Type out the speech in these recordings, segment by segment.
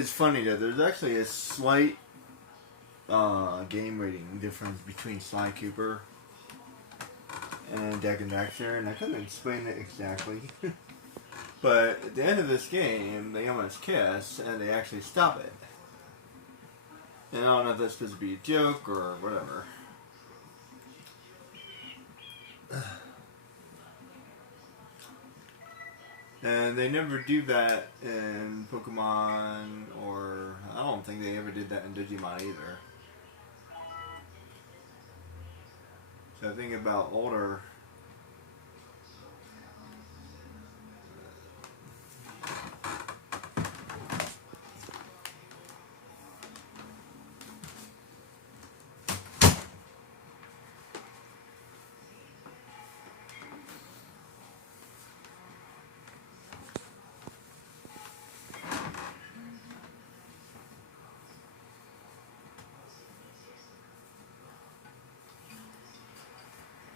It's funny that there's actually a slight game rating difference between Sly Cooper and daxter, and I couldn't explain it exactly. But at the end of this game, they almost kiss, and they actually stop it. And I don't know if that's supposed to be a joke or whatever. And they never do that in Pokemon, or I don't think they ever did that in Digimon either. So I think about older.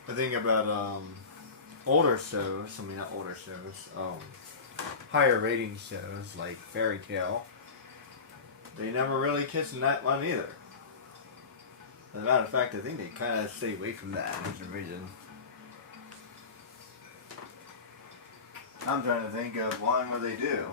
I think about older shows. I mean, not older shows. Higher rating shows like Fairy Tale. They never really kiss in that one either. As a matter of fact, I think they kind of stay away from that for some reason. I'm trying to think of one where they do.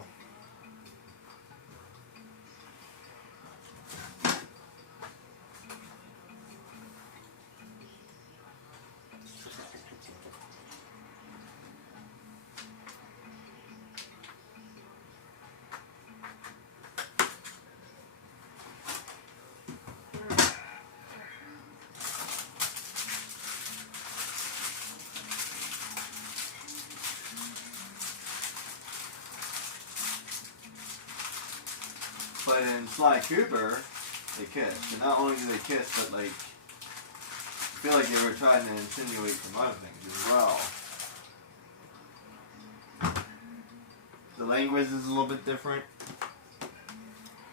But in Sly Cooper, they kiss. And not only do they kiss, but like, I feel like they were trying to insinuate some other things as well. The language is a little bit different.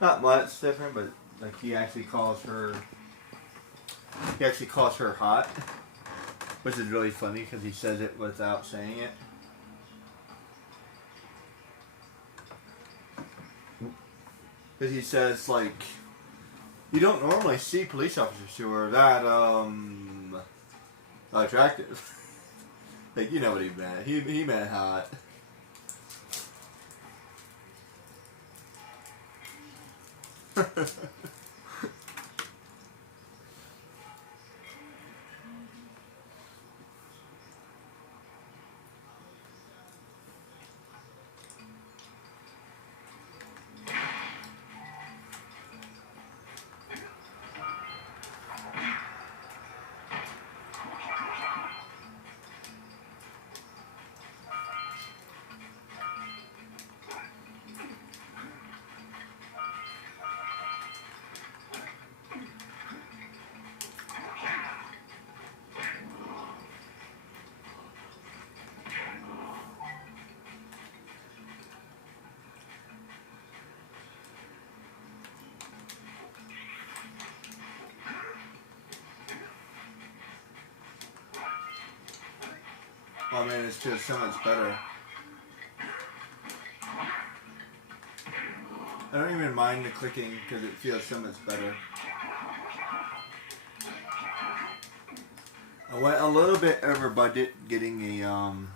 Not much different, but like he actually calls her hot, which is really funny because he says it without saying it. Because he says, like, you don't normally see police officers who are that, attractive. Like, you know what he meant. He meant hot. Oh man, it's just so much better. I don't even mind the clicking because it feels so much better. I went a little bit over budget getting a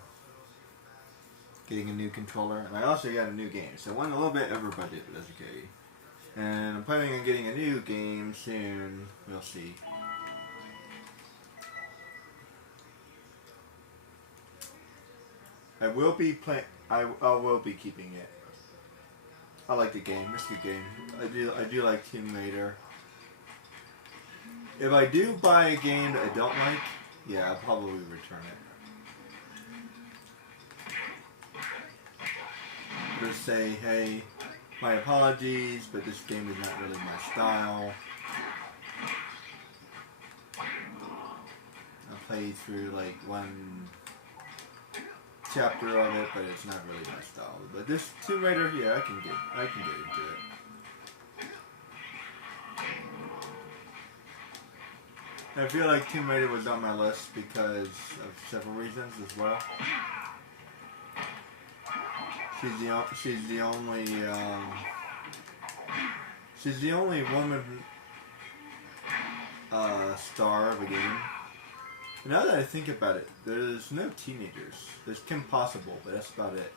new controller, and I also got a new game, so I went a little bit over budget, but that's okay. And I'm planning on getting a new game soon. We'll see. I will be keeping it. I like the game. It's a good game. I do like Tomb Raider. If I do buy a game that I don't like, yeah, I'll probably return it. Just say, hey, my apologies, but this game is not really my style. I played through like one chapter of it, but it's not really my style. But this Tomb Raider, yeah, I can get into it. I feel like Tomb Raider was on my list because of several reasons as well. She's the only She's the only woman star of a game. Now that I think about it, there's no teenagers. There's Kim Possible, but that's about it.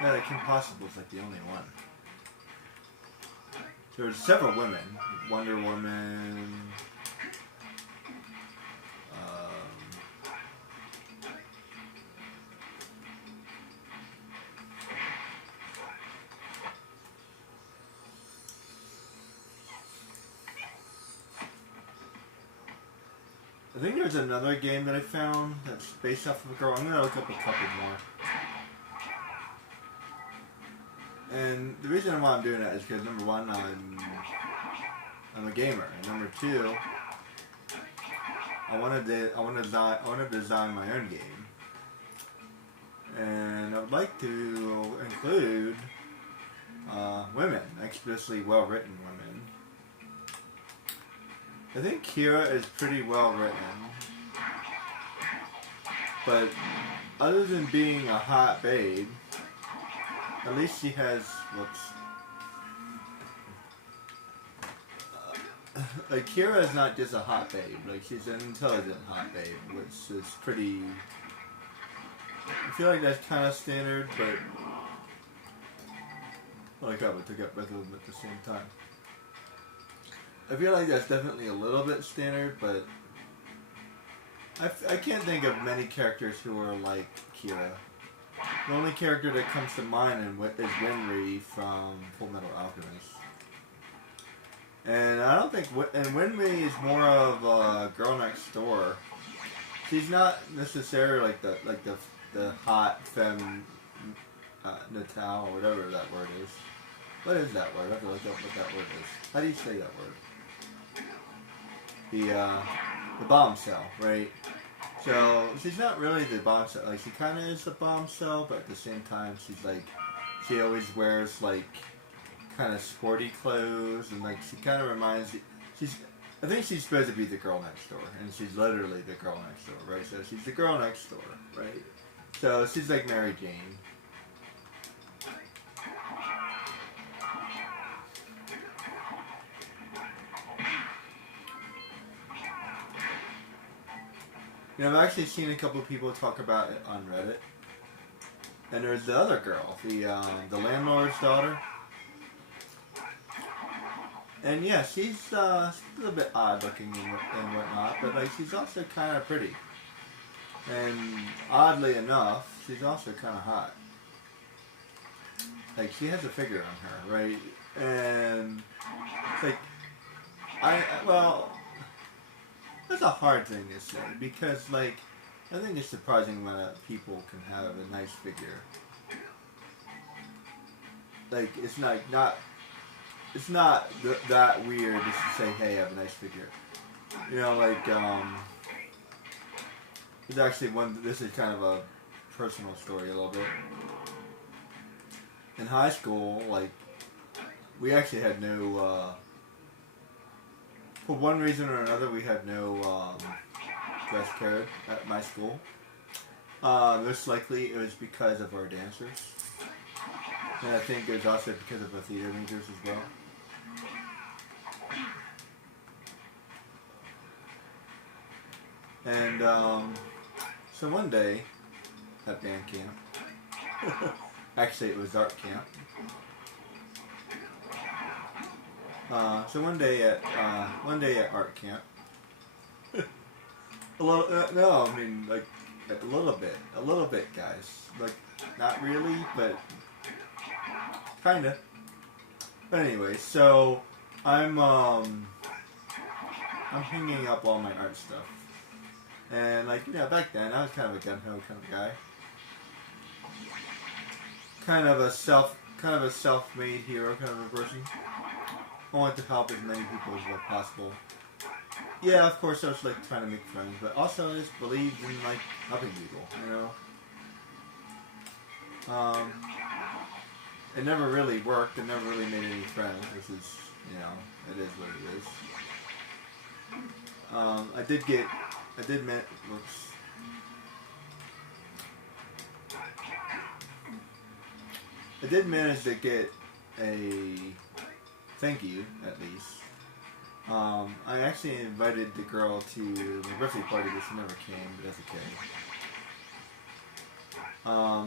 Yeah, Kim Possible's like the only one. There's several women. Wonder Woman. I think there's another game that I found that's based off of a girl. I'm gonna look up a couple more. And the reason why I'm doing that is because number one, I'm a gamer, and number two, I want to design my own game, and I would like to include women, especially well-written women. I think Kira is pretty well written, but other than being a hot babe, at least she has looks. Like Kira is not just a hot babe; like she's an intelligent hot babe, which is pretty. I feel like that's kind of standard, but oh my god, we took up both of them at the same time. I feel like that's definitely a little bit standard, but I can't think of many characters who are like Kira. The only character that comes to mind is Winry from Full Metal Alchemist. And I don't think... And Winry is more of a girl next door. She's not necessarily like the hot femme Natal, or whatever that word is. What is that word? I have to look up what that word is. How do you say that word? The bombshell, right? So she's not really the bombshell. Like she kind of is the bombshell, but at the same time, she's like she always wears like kind of sporty clothes, and like she kind of reminds you. I think she's supposed to be the girl next door, and she's literally the girl next door, right? So she's the girl next door, right? So she's like Mary Jane. You know, I've actually seen a couple of people talk about it on Reddit. And there's the other girl, the landlord's daughter. And yeah, she's a little bit odd looking and whatnot, but like she's also kind of pretty. And oddly enough, she's also kind of hot. Like she has a figure on her, right? And it's like, well, that's a hard thing to say because like I think it's surprising when people can have a nice figure. Like it's not that weird just to say, hey, I have a nice figure. You know, like there's actually this is kind of a personal story a little bit. In high school, like we actually had no for one reason or another, we had no dress code at my school. Most likely it was because of our dancers. And I think it was also because of the theater majors as well. And so one day at band camp, actually it was art camp. So one day at art camp, no, I mean like a little bit, guys. Like not really, but kinda. But anyway, so I'm hanging up all my art stuff, and like you know back then I was kind of a gun-ho kind of guy, kind of a self-made hero kind of a person. I wanted to help as many people as possible. Yeah, of course I was like trying to make friends, but also I just believed in like helping people, you know. It never really worked. I never really made any friends, which is, you know, it is what it is. I did manage to get a thank you, at least. I actually invited the girl to my birthday party, but she never came, but that's okay.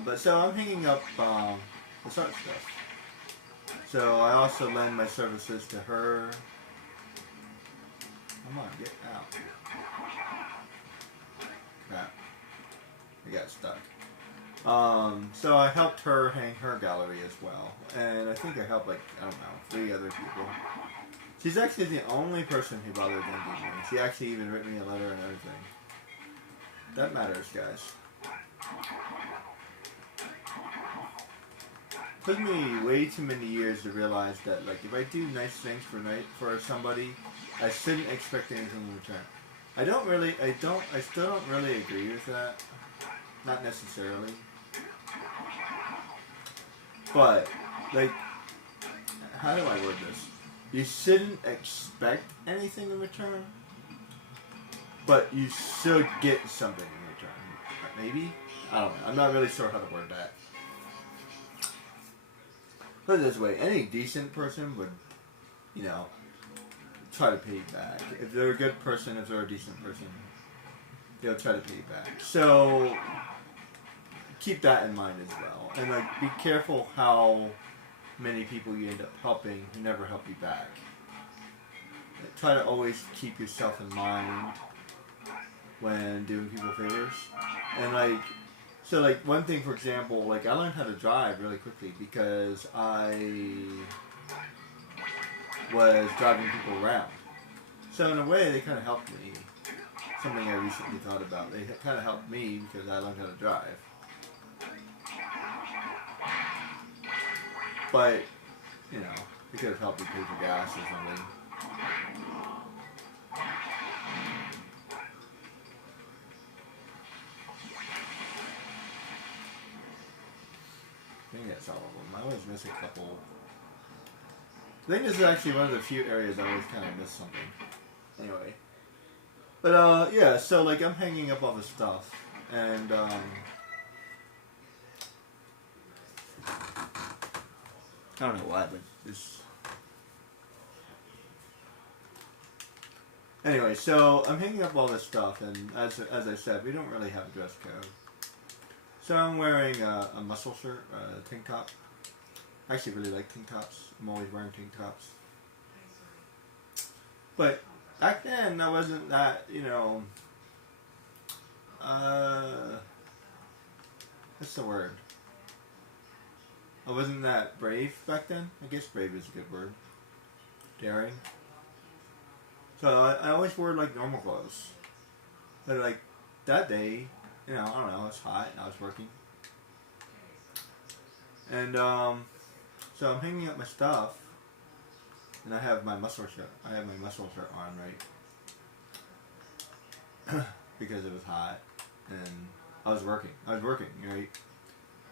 But so I'm hanging up the art stuff. So I also lend my services to her. Come on, get out. Crap. I got stuck. So I helped her hang her gallery as well. And I think I helped, like, I don't know, 3 other people. She's actually the only person who bothered thanking me. She actually even wrote me a letter and everything. That matters, guys. It took me way too many years to realize that, like, if I do nice things for somebody, I shouldn't expect anything in return. I still don't really agree with that. Not necessarily. But, like, how do I word this? You shouldn't expect anything in return, but you should get something in return. Maybe? I don't know. I'm not really sure how to word that. Put it this way, any decent person would, you know, try to pay you back. If they're a good person, if they're a decent person, they'll try to pay you back. So, keep that in mind as well. And, like, be careful how many people you end up helping who never help you back. Like, try to always keep yourself in mind when doing people favors. And, like, so, like, one thing, for example, like, I learned how to drive really quickly because I was driving people around. So, in a way, they kind of helped me. Something I recently thought about. They kind of helped me because I learned how to drive. But, you know, it could have helped me pay for gas or something. I think that's all of them. I always miss a couple. I think this is actually one of the few areas I always kind of miss something. Anyway. But, yeah, so, like, I'm hanging up all this stuff. And, I don't know why, but it's... Anyway, so I'm hanging up all this stuff, and as I said, we don't really have a dress code. So I'm wearing a muscle shirt, a tank top. I actually really like tank tops. I'm always wearing tank tops. But back then, I wasn't that, you know... what's the word? I wasn't that brave back then. I guess brave is a good word. Daring. So I always wore, like, normal clothes. But, like, that day, you know, I don't know, it's hot and I was working. And, so I'm hanging up my stuff. And I have my muscle shirt. I have my muscle shirt on, right? Because it was hot. And I was working, right?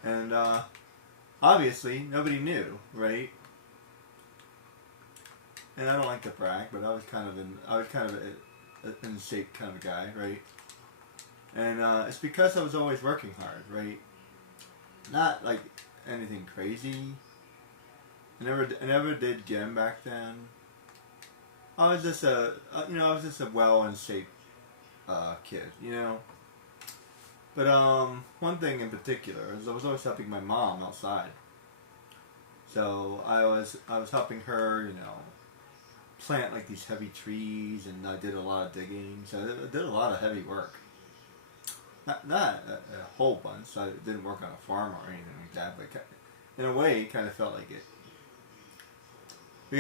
And, obviously, nobody knew, right? And I don't like to brag, but I was kind of in shape kind of guy, right? And it's because I was always working hard, right? Not like anything crazy. I never did gym back then. I was just a well in shape kid, you know. But one thing in particular is I was always helping my mom outside. So I was helping her, you know, plant like these heavy trees, and I did a lot of digging. So I did a lot of heavy work. Not a whole bunch. So I didn't work on a farm or anything like that, but in a way, it kind of felt like it. We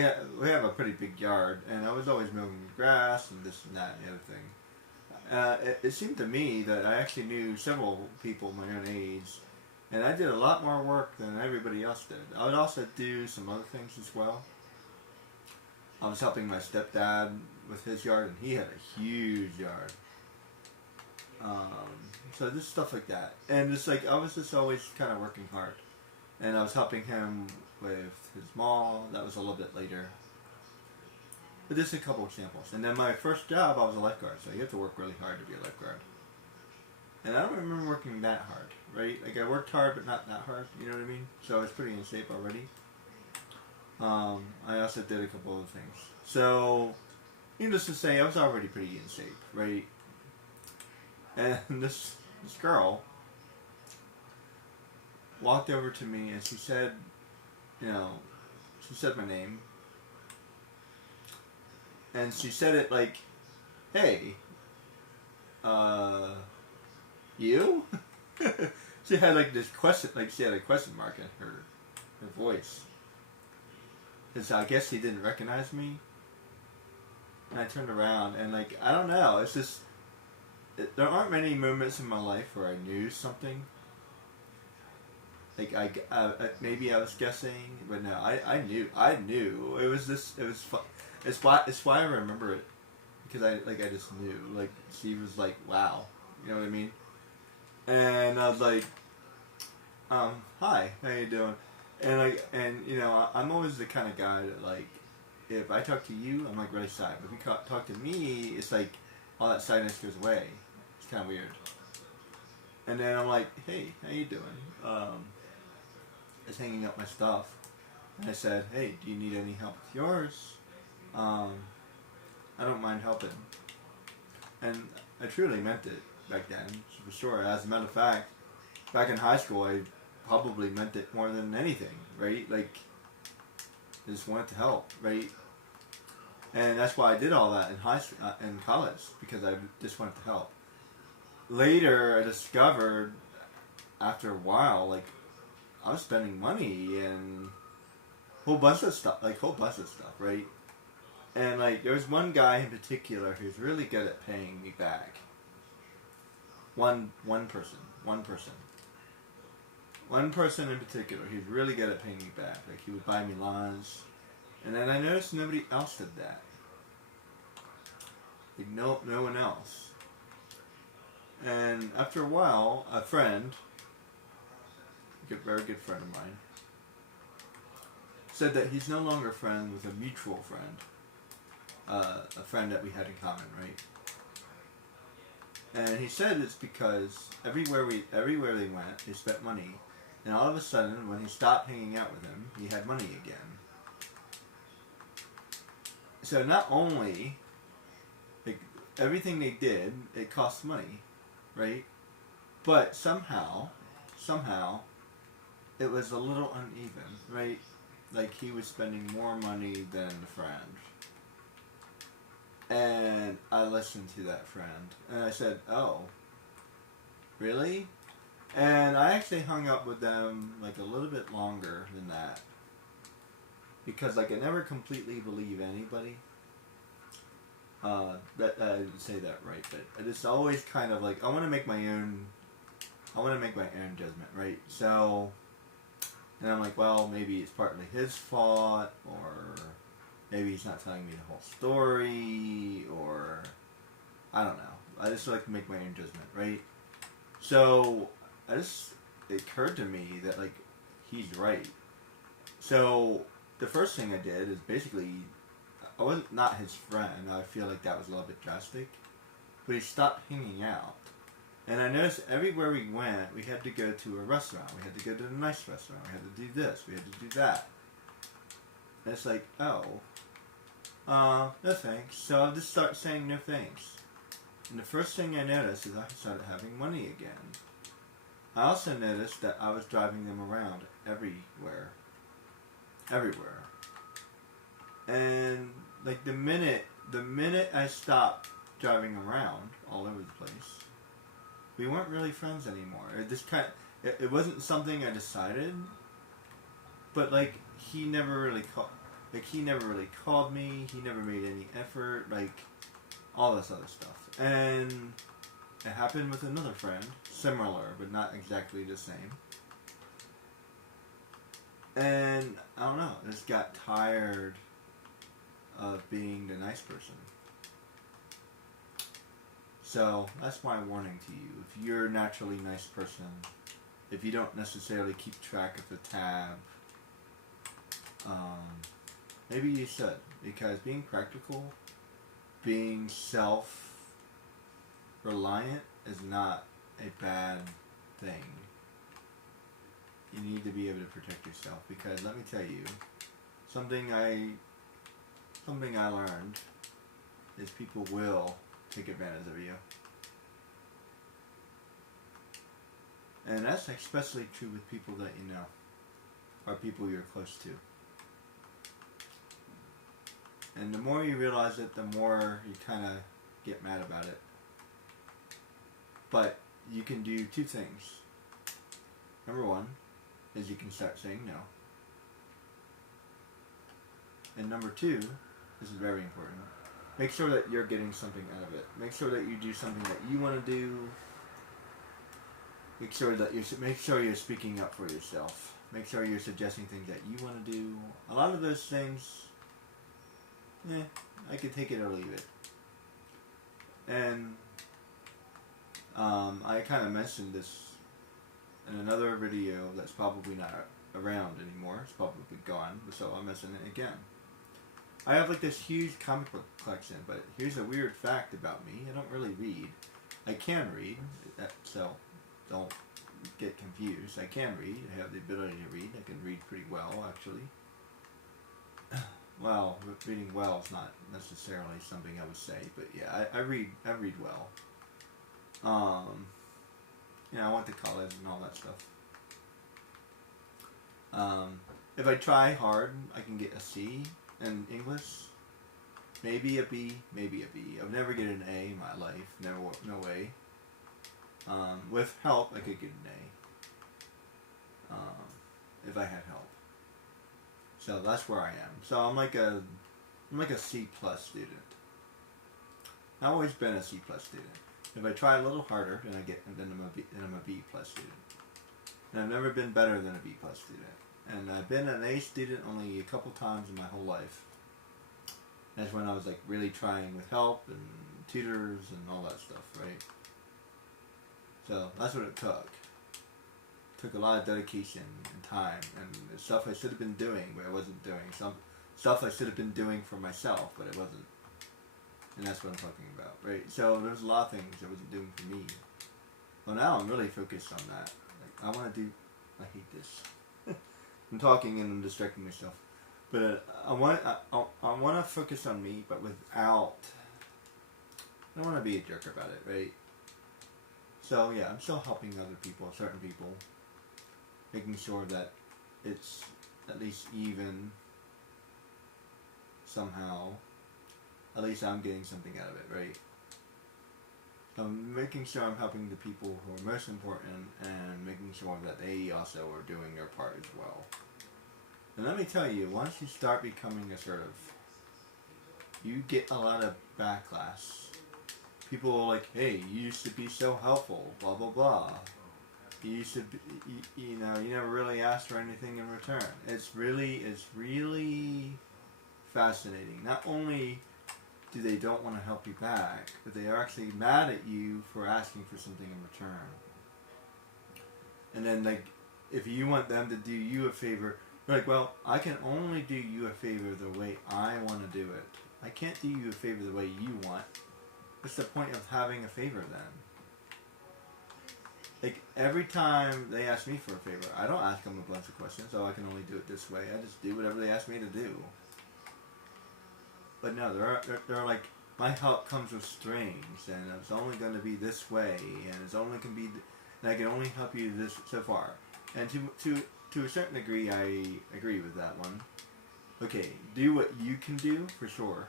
have a pretty big yard, and I was always mowing the grass and this and that and the other thing. It seemed to me that I actually knew several people my own age, and I did a lot more work than everybody else did. I would also do some other things as well. I was helping my stepdad with his yard, and he had a huge yard. So just stuff like that. And just like, I was just always kind of working hard. And I was helping him with his mall. That was a little bit later. But just a couple examples. And then my first job, I was a lifeguard. So you have to work really hard to be a lifeguard. And I don't remember working that hard, right? Like, I worked hard, but not that hard. You know what I mean? So I was pretty in shape already. I also did a couple of things. So, needless to say, I was already pretty in shape, right? And this girl walked over to me and she said, you know, she said my name, and she said it like, "Hey, uh, you?" She had like this question, like she had a question mark in her voice. Cause I guess she didn't recognize me, and I turned around and like I don't know, it's just there aren't many moments in my life where I knew something. Like maybe I was guessing, but no, I knew it was this. It was fun. It's why I remember it, because I just knew. Like she was like, wow, you know what I mean? And I was like, hi, how you doing? And you know, I'm always the kind of guy that like, if I talk to you, I'm like really shy. But if you talk to me, it's like all that shyness goes away. It's kind of weird. And then I'm like, hey, how you doing? I was hanging up my stuff, and I said, hey, do you need any help with yours? I don't mind helping. And I truly meant it back then, for sure. As a matter of fact, back in high school, I probably meant it more than anything, right? Like, I just wanted to help, right? And that's why I did all that in college, because I just wanted to help. Later, I discovered, after a while, like, I was spending money and whole bunch of stuff, right? And like, there was one guy in particular who's really good at paying me back. One person in particular, he's really good at paying me back. Like, he would buy me lunch, and then I noticed nobody else did that. Like, no one else. And after a while, a friend, a very good friend of mine, said that he's no longer friends with a mutual friend, a friend that we had in common, right? And he said it's because everywhere they went, they spent money, and all of a sudden, when he stopped hanging out with him, he had money again. So not only, like, everything they did, it cost money, right? But somehow, it was a little uneven, right? Like, he was spending more money than the friend. And I listened to that friend, and I said, oh, really? And I actually hung up with them, like, a little bit longer than that. Because, like, I never completely believe anybody. I didn't say that right, but I just always kind of, like, I want to make my own judgment, right? So, and I'm like, well, maybe it's partly his fault, or maybe he's not telling me the whole story, or I don't know. I just like to make my own judgment, right? So, it occurred to me that, like, he's right. So, the first thing I did is basically, I wasn't not his friend. I feel like that was a little bit drastic. But he stopped hanging out. And I noticed everywhere we went, we had to go to a restaurant. We had to go to a nice restaurant. We had to do this. We had to do that. And it's like, oh, no thanks. So I'll just start saying no thanks. And the first thing I noticed is I started having money again. I also noticed that I was driving them around everywhere. And like the minute I stopped driving around all over the place, we weren't really friends anymore. It wasn't something I decided, but like he never really called me. He never made any effort. Like all this other stuff. And it happened with another friend, similar but not exactly the same. And I don't know, I just got tired of being the nice person. So that's my warning to you. If you're a naturally nice person, if you don't necessarily keep track of the tab, maybe you should. Because being practical, being self-reliant is not a bad thing. You need to be able to protect yourself, because let me tell you, something I learned is people will take advantage of you. And that's especially true with people that you know, or people you're close to. And the more you realize it, the more you kind of get mad about it. But you can do two things. Number one is you can start saying no. And number two, this is very important, make sure that you're getting something out of it. Make sure that you do something that you want to do. Make sure you're speaking up for yourself. Make sure you're suggesting things that you want to do. A lot of those things, I could take it or leave it. And I kind of mentioned this in another video that's probably not around anymore. It's probably gone, so I'll mention it again. I have like this huge comic book collection, but here's a weird fact about me. I don't really read. I can read, so don't get confused. I can read. I have the ability to read. I can read pretty well, actually. Well, reading well is not necessarily something I would say, but yeah, I read well. I went to college and all that stuff. If I try hard, I can get a C in English. Maybe a B, maybe a B. I'll never get an A in my life. Never, no way. With help, I could get an A. If I had help. So that's where I am. So I'm like a C plus student. I've always been a C plus student. If I try a little harder, then I'm a B plus student. And I've never been better than a B plus student. And I've been an A student only a couple times in my whole life. That's when I was like really trying with help and tutors and all that stuff, right? So that's what it took. It took a lot of dedication and time and stuff I should have been doing, but I wasn't doing. Some stuff I should have been doing for myself, but I wasn't. And that's what I'm talking about, right? So there's a lot of things I wasn't doing for me. Well, now I'm really focused on that. Like I want to do. I hate this. I'm talking and I'm distracting myself. But I want to focus on me, but without. I don't want to be a jerk about it, right? So yeah, I'm still helping other people, certain people, making sure that it's at least even somehow. At least I'm getting something out of it, right? I'm making sure I'm helping the people who are most important and making sure that they also are doing their part as well. And let me tell you, once you start becoming assertive, you get a lot of backlash. People are like, hey, you used to be so helpful, blah, blah, blah. You used to be, you never really asked for anything in return. It's really fascinating. Not only do they don't want to help you back, but they are actually mad at you for asking for something in return. And then, like, if you want them to do you a favor, they're like, well, I can only do you a favor the way I want to do it. I can't do you a favor the way you want. What's the point of having a favor then? Like, every time they ask me for a favor, I don't ask them a bunch of questions, oh, I can only do it this way. I just do whatever they ask me to do. But no, they're like, my help comes with strings, and it's only going to be this way, and it's only can be, and I can only help you this so far. And to a certain degree, I agree with that one. Okay, do what you can do for sure,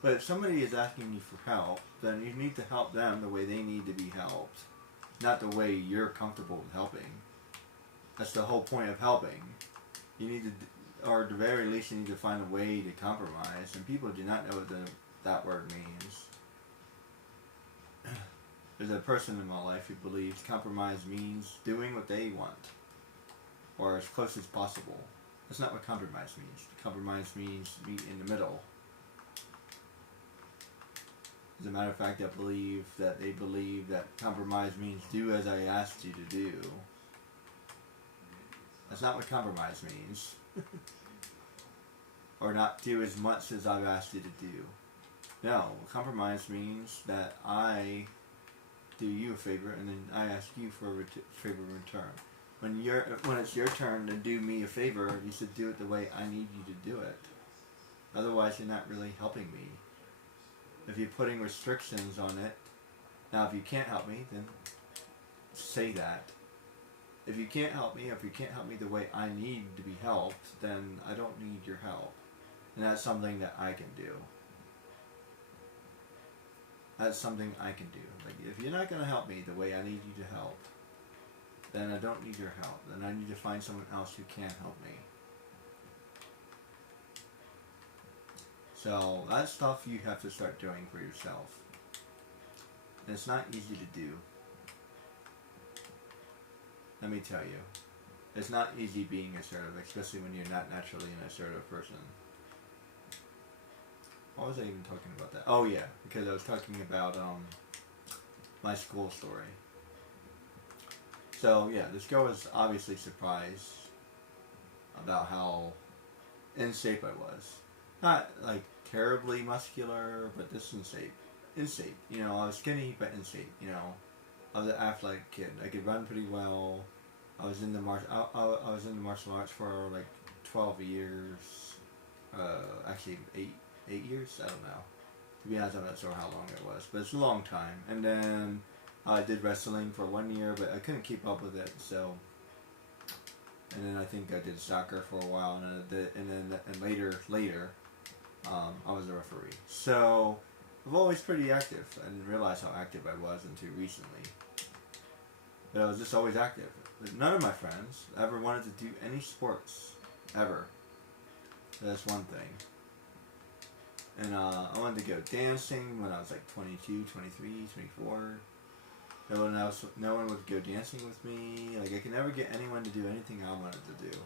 But if somebody is asking you for help, then you need to help them the way they need to be helped, not the way you're comfortable with helping. That's the whole point of helping. You need to. Or at the very least, you need to find a way to compromise, and people do not know what that word means. There's a person in my life who believes compromise means doing what they want, or as close as possible. That's not what compromise means. Compromise means meet in the middle. As a matter of fact, they believe that compromise means do as I asked you to do. That's not what compromise means. Or not do as much as I've asked you to do. No, compromise means that I do you a favor and then I ask you for a favor in return. when it's your turn to do me a favor, you should do it the way I need you to do it. Otherwise, you're not really helping me. If you're putting restrictions on it, now if you can't help me, then say that. If you can't help me, if you can't help me the way I need to be helped, then I don't need your help. And that's something that I can do. That's something I can do. Like, if you're not going to help me the way I need you to help, then I don't need your help. Then I need to find someone else who can help me. So, that stuff you have to start doing for yourself. And it's not easy to do. Let me tell you. It's not easy being assertive, especially when you're not naturally an assertive person. Why was I even talking about that? Oh yeah, because I was talking about my school story. So yeah, this girl was obviously surprised about how in shape I was. Not like terribly muscular, but just in shape. In shape. You know, I was skinny but in shape. You know, I was an athletic kid. I could run pretty well. I was in the I was in the martial arts for like 12 years. Actually 8 years? I don't know. To be honest, I'm not sure how long it was, but it's a long time. And then I did wrestling for 1 year, but I couldn't keep up with it. So, and then I think I did soccer for a while, and later, I was a referee. So I'm always pretty active. I didn't realize how active I was until recently. But I was just always active. But none of my friends ever wanted to do any sports, ever. So that's one thing. And I wanted to go dancing when I was like 22, 23, 24. No one would go dancing with me. Like, I could never get anyone to do anything I wanted to do.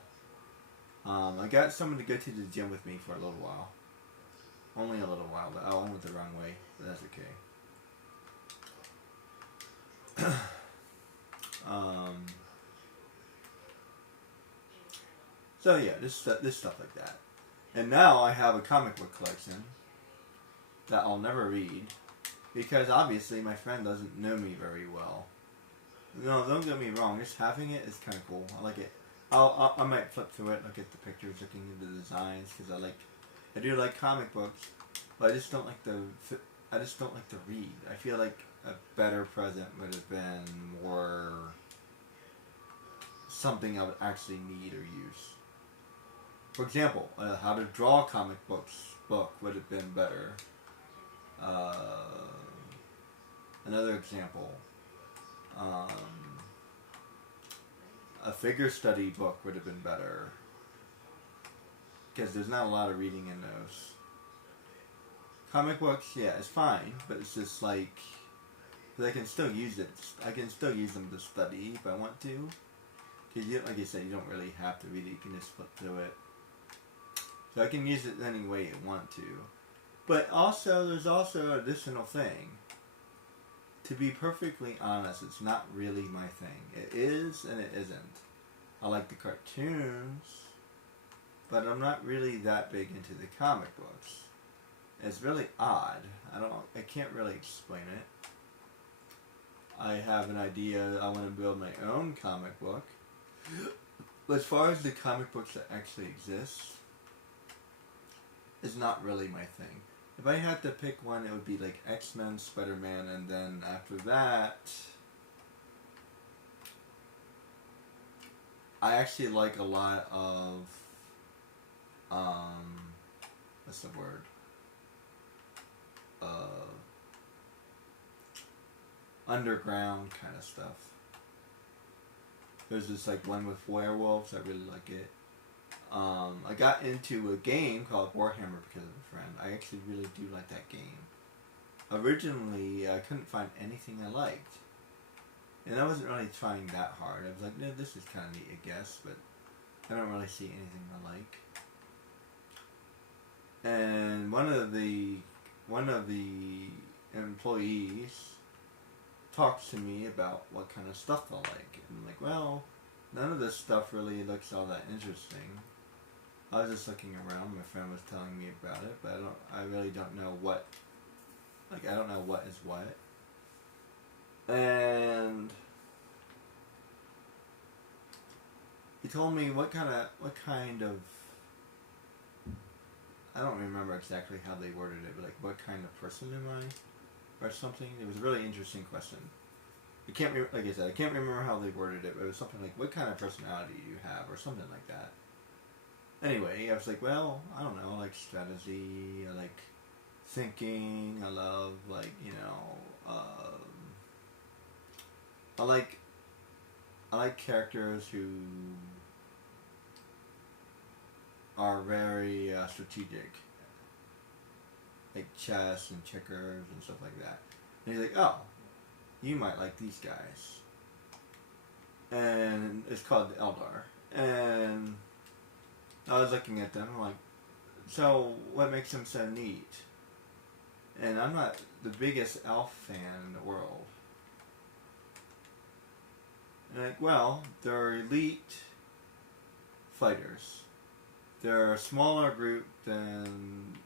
I got someone to go to the gym with me for a little while. Only a little while, but I went the wrong way. But that's okay. So yeah, this stuff like that. And now I have a comic book collection that I'll never read because obviously my friend doesn't know me very well. No, don't get me wrong. Just having it is kind of cool. I like it. I might flip through it, look at the pictures, looking into the designs because I do like comic books, but I just don't like to read. I feel like a better present would have been more something I would actually need or use. For example, how to draw comic books book would have been better. Another example, a figure study book would have been better because there's not a lot of reading in those. Comic books, yeah, it's fine, but it's just like, because I can still use it. I can still use them to study if I want to. Because, like I said, you don't really have to read it. You can just flip through it. So I can use it any way I want to. But also, there's also an additional thing. To be perfectly honest, it's not really my thing. It is and it isn't. I like the cartoons, but I'm not really that big into the comic books. It's really odd. I can't really explain it. I have an idea. I want to build my own comic book. But as far as the comic books that actually exist, it's not really my thing. If I had to pick one, it would be like X-Men, Spider-Man, and then after that, I actually like a lot of, what's the word? Underground kind of stuff. There's this like one with werewolves. I really like it. I got into a game called Warhammer because of a friend. I actually really do like that game. Originally, I couldn't find anything I liked. And I wasn't really trying that hard. I was like, no, this is kind of neat, I guess, but I don't really see anything I like. And one of the employees talks to me about what kind of stuff I like. And I'm like, well, none of this stuff really looks all that interesting. I was just looking around. My friend was telling me about it, but I really don't know what. Like, I don't know what is what. And he told me what kind of I don't remember exactly how they worded it, but like what kind of person am I, or something. It was a really interesting question. Like I said, I can't remember how they worded it, but it was something like what kind of personality do you have, or something like that. Anyway, I was like, well, I don't know, I like strategy, I like thinking, I love like I like characters who are very strategic, like chess and checkers and stuff like that. And he's like, oh, you might like these guys. And it's called Eldar. And I was looking at them, I'm like, so what makes them so neat? And I'm not the biggest elf fan in the world. And like, well, they're elite fighters. They're a smaller group than...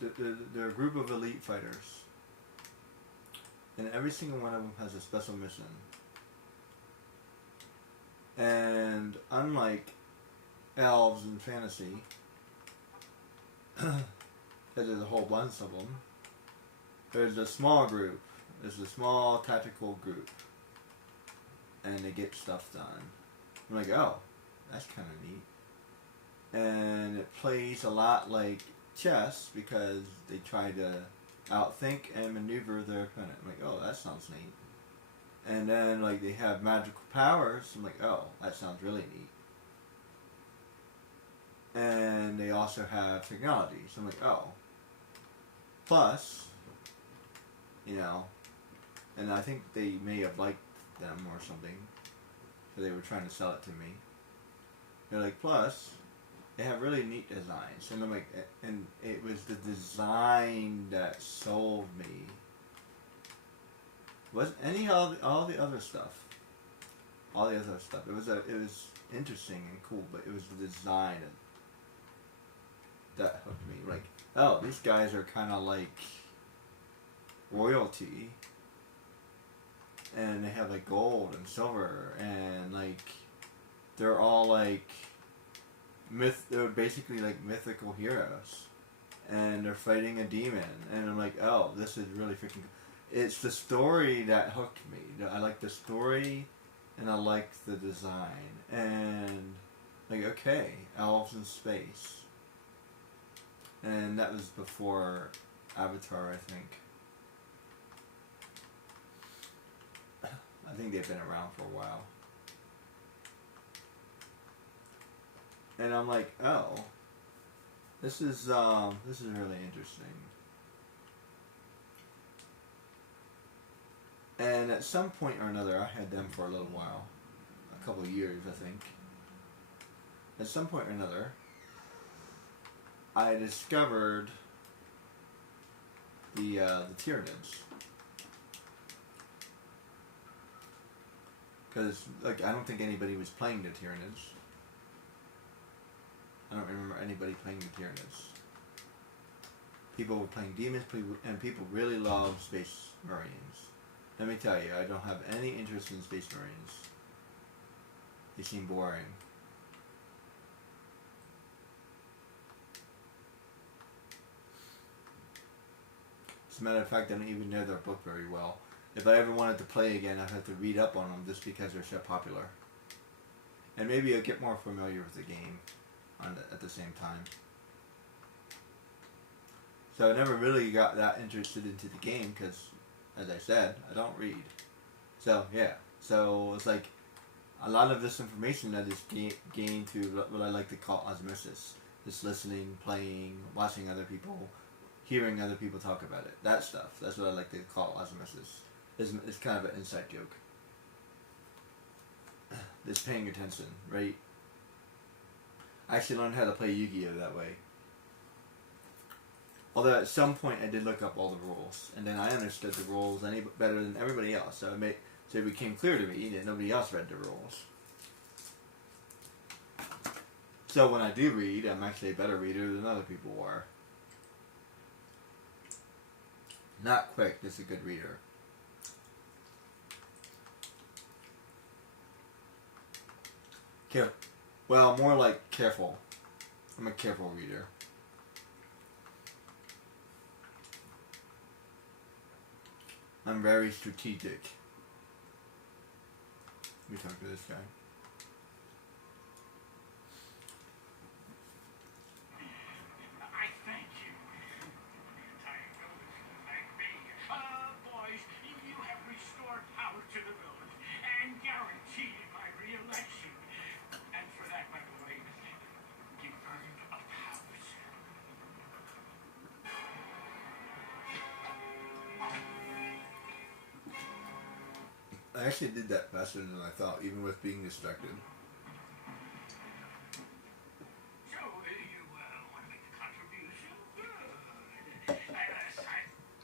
They're a group of elite fighters. And every single one of them has a special mission. And unlike elves in fantasy, there's a whole bunch of them, there's a small group. There's a small tactical group. And they get stuff done. I'm like, oh, that's kind of neat. And it plays a lot like chess because they try to outthink and maneuver their opponent. I'm like, oh, that sounds neat. And then like they have magical powers. I'm like, oh, that sounds really neat. And they also have technology. So I'm like, oh. Plus, and I think they may have liked them or something. So they were trying to sell it to me. They're like, plus, they have really neat designs. And I'm like, and it was the design that sold me. Wasn't any all the other stuff. All the other stuff. It was interesting and cool, but it was the design that hooked me. Like, oh, these guys are kind of like royalty, and they have like gold and silver, and like they're all like they're basically like mythical heroes, and they're fighting a demon, and I'm like, oh, this is really freaking cool. It's the story that hooked me. I like the story, and I like the design, and like, okay, elves in space. And that was before Avatar, I think. I think they've been around for a while. And I'm like, oh, this is really interesting. And at some point or another, I had them for a little while, a couple of years, I think. At some point or another, I discovered the Tyranids. Because, like, I don't think anybody was playing the Tyranids. I don't remember anybody playing the Tyranids. People were playing demons, and people really love Space Marines. Let me tell you, I don't have any interest in Space Marines. They seem boring. As a matter of fact, I don't even know their book very well. If I ever wanted to play again, I'd have to read up on them just because they're so popular. And maybe I'll get more familiar with the game at the same time. So I never really got that interested into the game because, as I said, I don't read. So, yeah. So it's like a lot of this information I just gained through what I like to call osmosis. Just listening, playing, watching other people, hearing other people talk about it. That stuff. That's what I like to call osmosis. It's kind of an inside joke. Just paying attention, right? I actually learned how to play Yu-Gi-Oh! That way. Although at some point I did look up all the rules, and then I understood the rules better than everybody else. So it became clear to me that nobody else read the rules. So when I do read, I'm actually a better reader than other people are. Not quick, just a good reader. Well, more like careful. I'm a careful reader. I'm very strategic. Let me talk to this guy. I thank you. The entire village will thank me. Boys, you have restored power to the village and guaranteed my re-election. And for that, by the way, you earned a house. I actually did that faster than I thought, even with being distracted. So, you want to make a contribution? Good.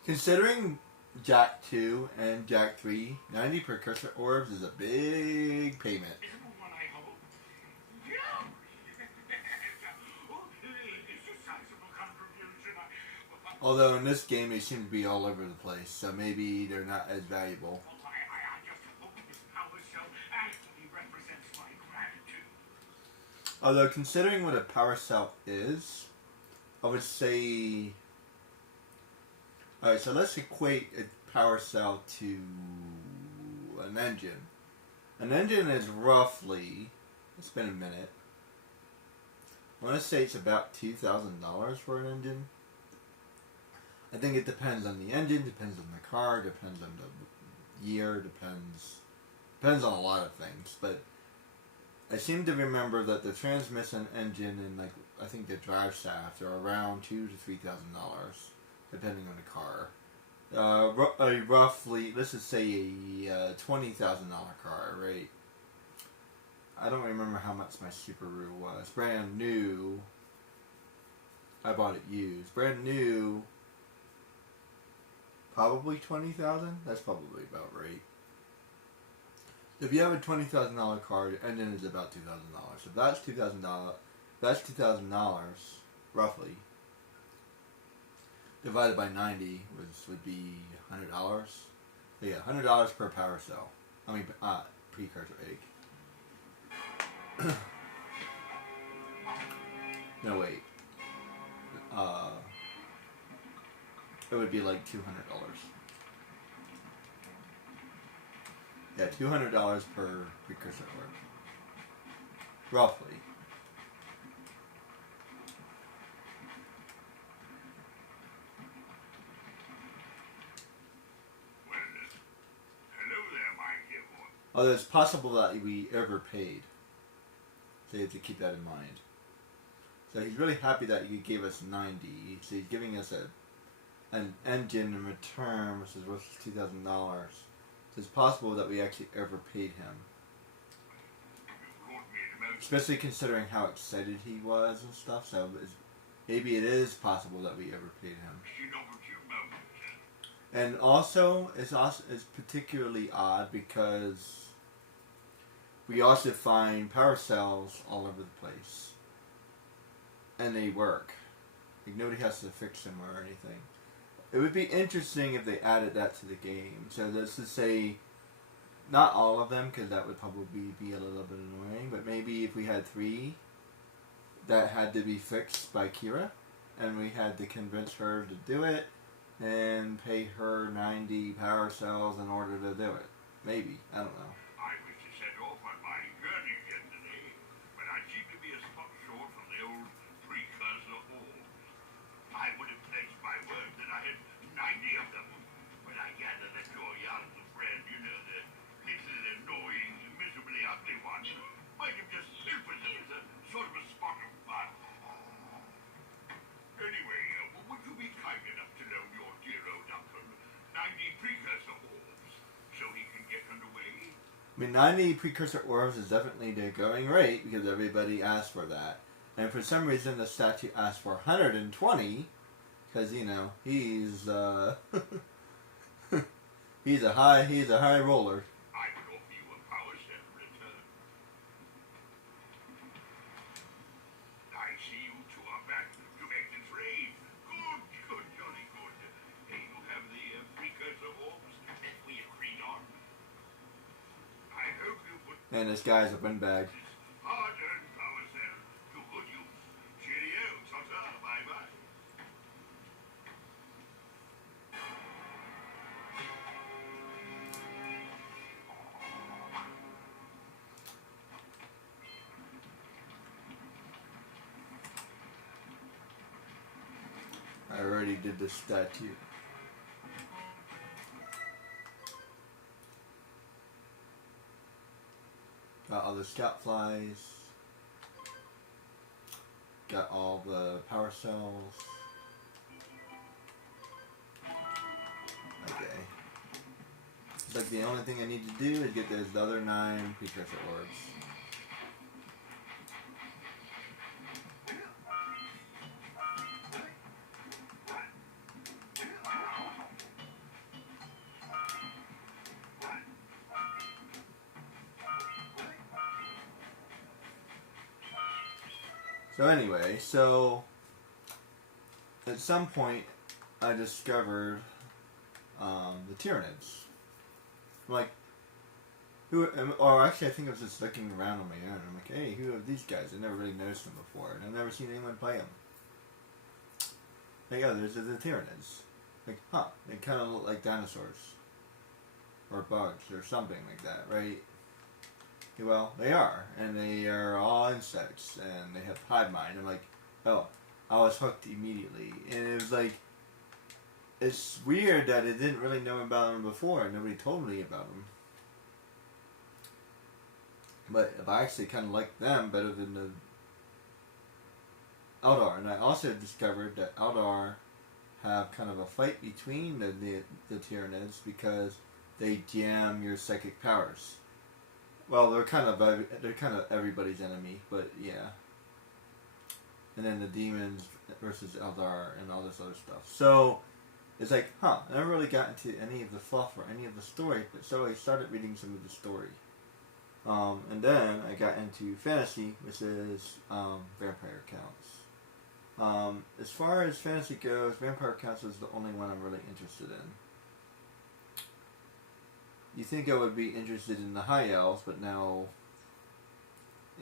Considering Jack 2 and Jack 3, 90 precursor orbs is a big payment. One, I hope. Yeah. It's a sizable contribution. Although in this game they seem to be all over the place, so maybe they're not as valuable. I just hope this power cell actually represents my gratitude. Although considering what a power cell is, I would say... Alright, so let's equate a power cell to an engine. An engine is roughly... It's been a minute. I want to say it's about $2,000 for an engine. I think it depends on the engine, depends on the car, depends on the year, depends on a lot of things. But I seem to remember that the transmission engine and like I think the drive shaft are around $2,000 to $3,000, depending on the car. Roughly, let's just say a $20,000 car, right? I don't remember how much my Subaru was. Brand new. I bought it used. Brand new. Probably $20,000. That's probably about right. If you have a $20,000 car, the engine is about $2,000. If that's $2,000, that's $2,000 roughly. Divided by 90 would be $100. So yeah, $100 per power cell. I mean, precursor egg. No wait. It would be like $200. Yeah, $200 per precursor orb. Roughly. Hello there, my dear boy. Although it's possible that we ever paid. So you have to keep that in mind. So he's really happy that he gave us 90. So he's giving us an engine in return, which is worth $2,000. So it's possible that we actually ever paid him. Especially considering how excited he was and stuff. So maybe it is possible that we ever paid him. And also, it's particularly odd because we also find power cells all over the place. And they work. Like nobody has to fix them or anything. It would be interesting if they added that to the game. So let's just say, not all of them, because that would probably be a little bit annoying, but maybe if we had 3 that had to be fixed by Kira, and we had to convince her to do it, and pay her 90 power cells in order to do it. Maybe. I don't know. I wish to set off on my journey yesterday, but I seem to be a spot short from the old precursor orbs. I would have placed my word that I had 90 of them, but I gather that your young friend, you know, the little annoying, miserably ugly one, might have just pilfered them as a sort of a spot of fun. Anyway, would you be kind enough to loan your dear old uncle 90 precursor orbs so he can get underway? I mean, 90 precursor orbs is definitely the going rate because everybody asked for that. And for some reason, the statue asked for 120 because, you know, he's he's a high roller. I would offer you a power set in return. I see you two are back to make the trade. Good, jolly good. Hey, you have the precursor orbs that we agreed on. I hope you put And this guy's a windbag. hard I already did this statue. Got all the scout flies. Got all the power cells. Okay. It's like the only thing I need to do is get those other 9 precursor orbs. So anyway, at some point I discovered the Tyranids. Like, or actually I think I was just looking around on my own. I'm like, hey, who are these guys? I never really noticed them before, and I've never seen anyone play them. Like, oh, there's the Tyranids. Like, huh, they kind of look like dinosaurs. Or bugs, or something like that, right? Well, they are, and they are all insects, and they have hive mind. I'm like, oh, I was hooked immediately, and it was like, it's weird that I didn't really know about them before, and nobody told me about them. But I actually kind of like them better than the Eldar, and I also discovered that Eldar have kind of a fight between the Tyranids because they jam your psychic powers. Well, they're kind of everybody's enemy, but yeah. And then the demons versus Eldar and all this other stuff. So it's like, huh? I never really got into any of the fluff or any of the story, but so I started reading some of the story. And then I got into fantasy, which is Vampire Counts. As far as fantasy goes, Vampire Counts is the only one I'm really interested in. You think I would be interested in the High Elves, but now,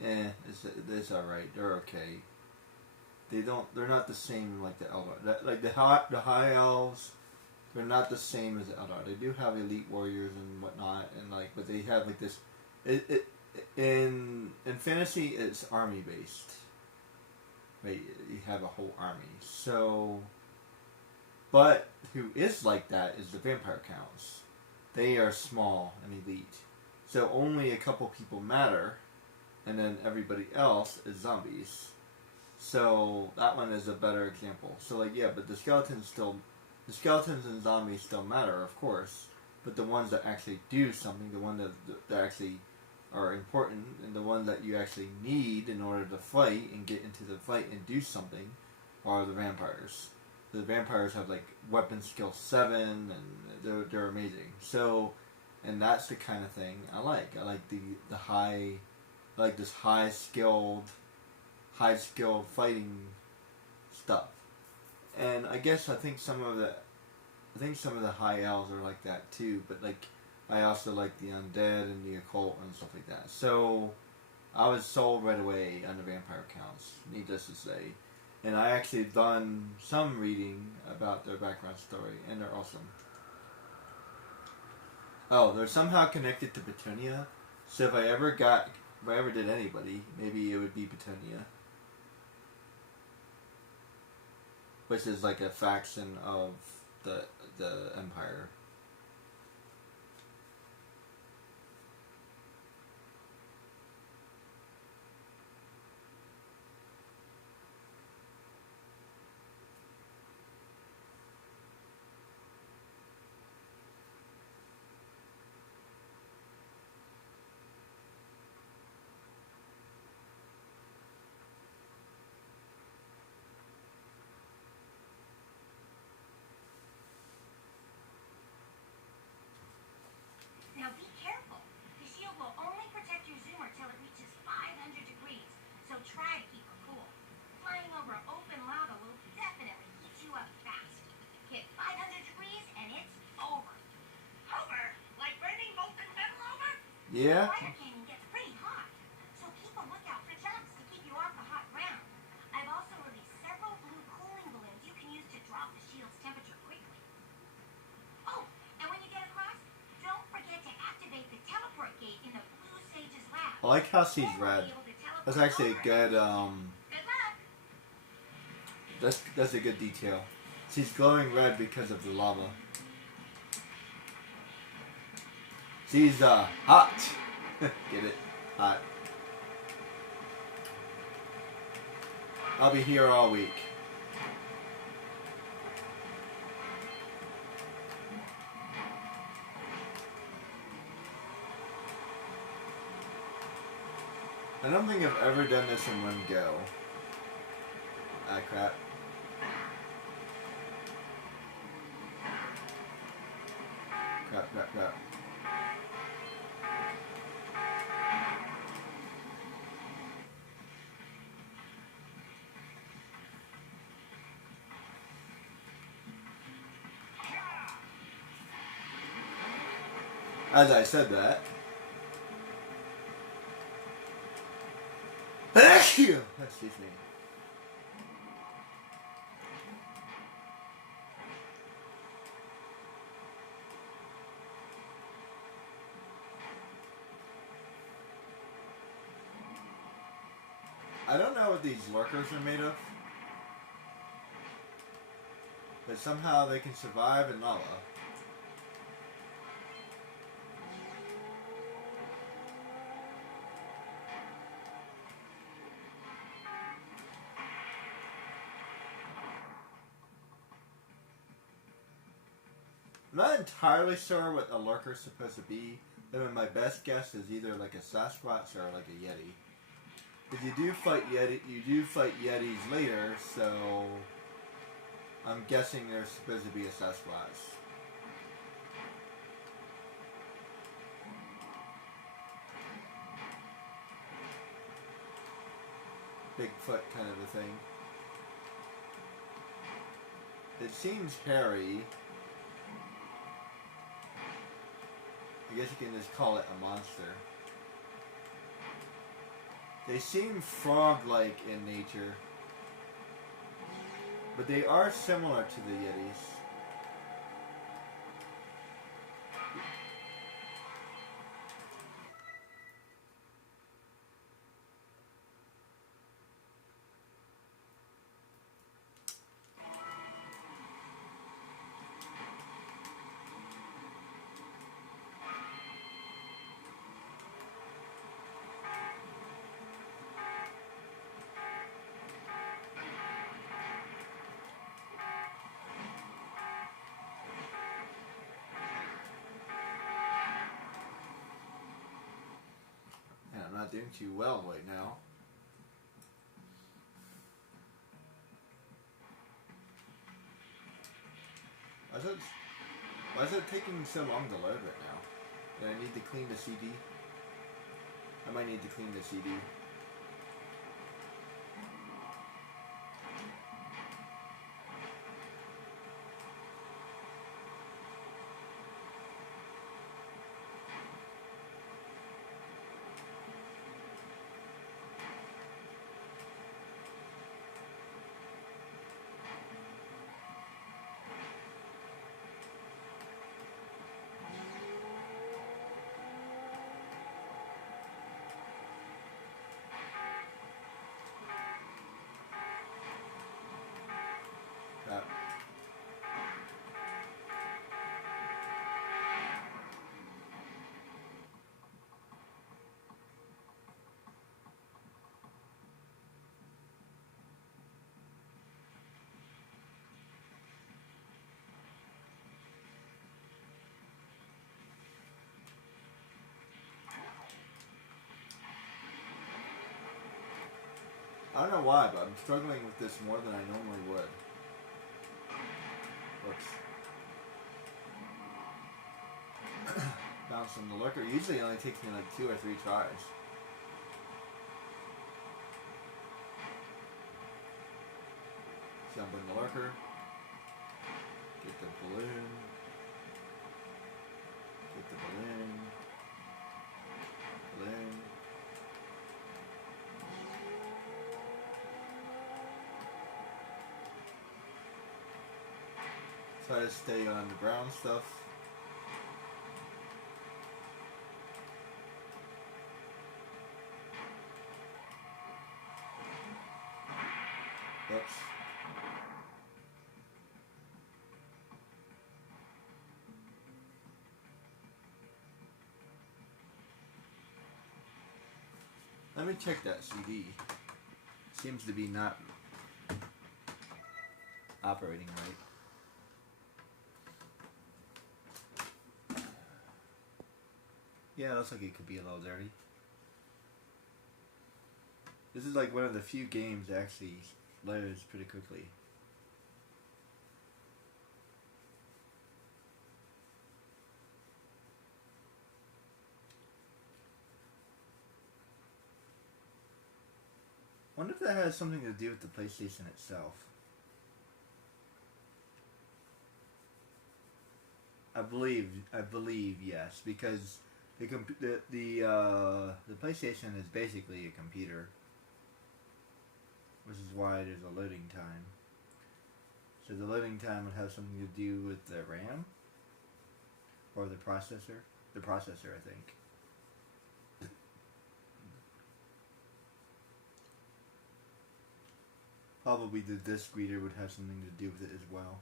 it's alright. They're okay. They're not the same like the Eldar. Like the High Elves, they're not the same as the Eldar. They do have elite warriors and whatnot, and like, but they have like this. In fantasy, it's army based. Right, you have a whole army. So, but who is like that is the Vampire Counts. They are small and elite. So only a couple people matter, and then everybody else is zombies. So that one is a better example. So like, yeah, but the skeletons and zombies still matter, of course. But the ones that actually do something, the ones that actually are important, and the ones that you actually need in order to fight and get into the fight and do something, are the vampires. The vampires have like weapon skill 7, and they're amazing. So, and that's the kind of thing I like. I like the high, I like this high skilled fighting stuff. And I think some of the High Elves are like that too. But like, I also like the undead and the occult and stuff like that. So, I was sold right away on the Vampire Counts. Needless to say. And I actually done some reading about their background story, and they're awesome. Oh, they're somehow connected to Petunia. So if I ever did anybody, maybe it would be Petunia, which is like a faction of the Empire. Now be careful. The shield will only protect your zoomer till it reaches 500 degrees, so try to keep her cool. Flying over open lava will definitely heat you up fast. Hit 500 degrees and it's over. Over? Like burning molten metal over? Yeah. Fire cannon gets pretty hot, so keep a lookout for jumps to keep you off the hot ground. I've also released several blue cooling balloons you can use to drop the shield's temperature quickly. Oh, and when you get across, don't forget to activate the teleport gate in the Blue Sage's lab. I like how she's red. That's actually a good Good luck! that's a good detail. She's glowing red because of the lava. She's hot. Get it? Hot. I'll be here all week. I don't think I've ever done this in one go. Ah, crap. Crap. As I said that. Excuse me. I don't know what these lurkers are made of, but somehow they can survive in lava. I'm not entirely sure what a lurker is supposed to be. I mean, my best guess is either like a Sasquatch or like a Yeti. But you do fight Yetis later, so I'm guessing there's supposed to be a Sasquatch. Bigfoot kind of a thing. It seems hairy. I guess you can just call it a monster. They seem frog-like in nature, but they are similar to the Yetis. I'm not doing too well right now. Why is it taking so long to load right now? Do I need to clean the CD? I might need to clean the CD. I don't know why, but I'm struggling with this more than I normally would. Whoops. Bouncing the lurker. Usually it only takes me like 2 or 3 tries. Jump in the lurker. Get the balloon. Get the balloon. Balloon. Try to stay on the brown stuff. Oops. me check that CD. Seems to be not operating right. Yeah, looks like it could be a little dirty. This is like one of the few games that actually loads pretty quickly. Wonder if that has something to do with the PlayStation itself. I believe yes, because the PlayStation is basically a computer, which is why there's a loading time. So the loading time would have something to do with the RAM or the processor. The processor, I think. Probably the disk reader would have something to do with it as well.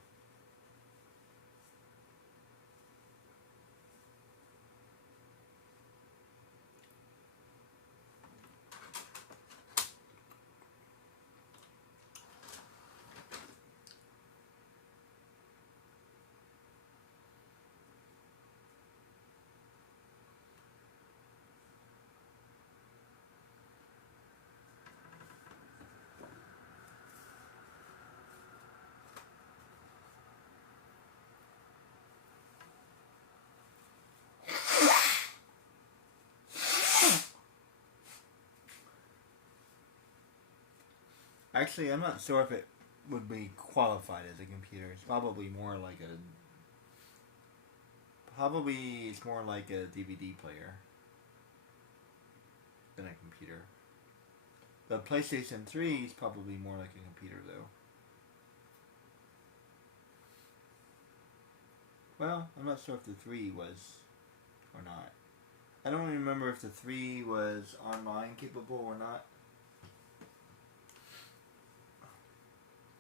Actually, I'm not sure if it would be qualified as a computer. It's probably more like a... Probably it's more like a DVD player than a computer. The PlayStation 3 is probably more like a computer, though. Well, I'm not sure if the 3 was or not. I don't remember if the 3 was online capable or not.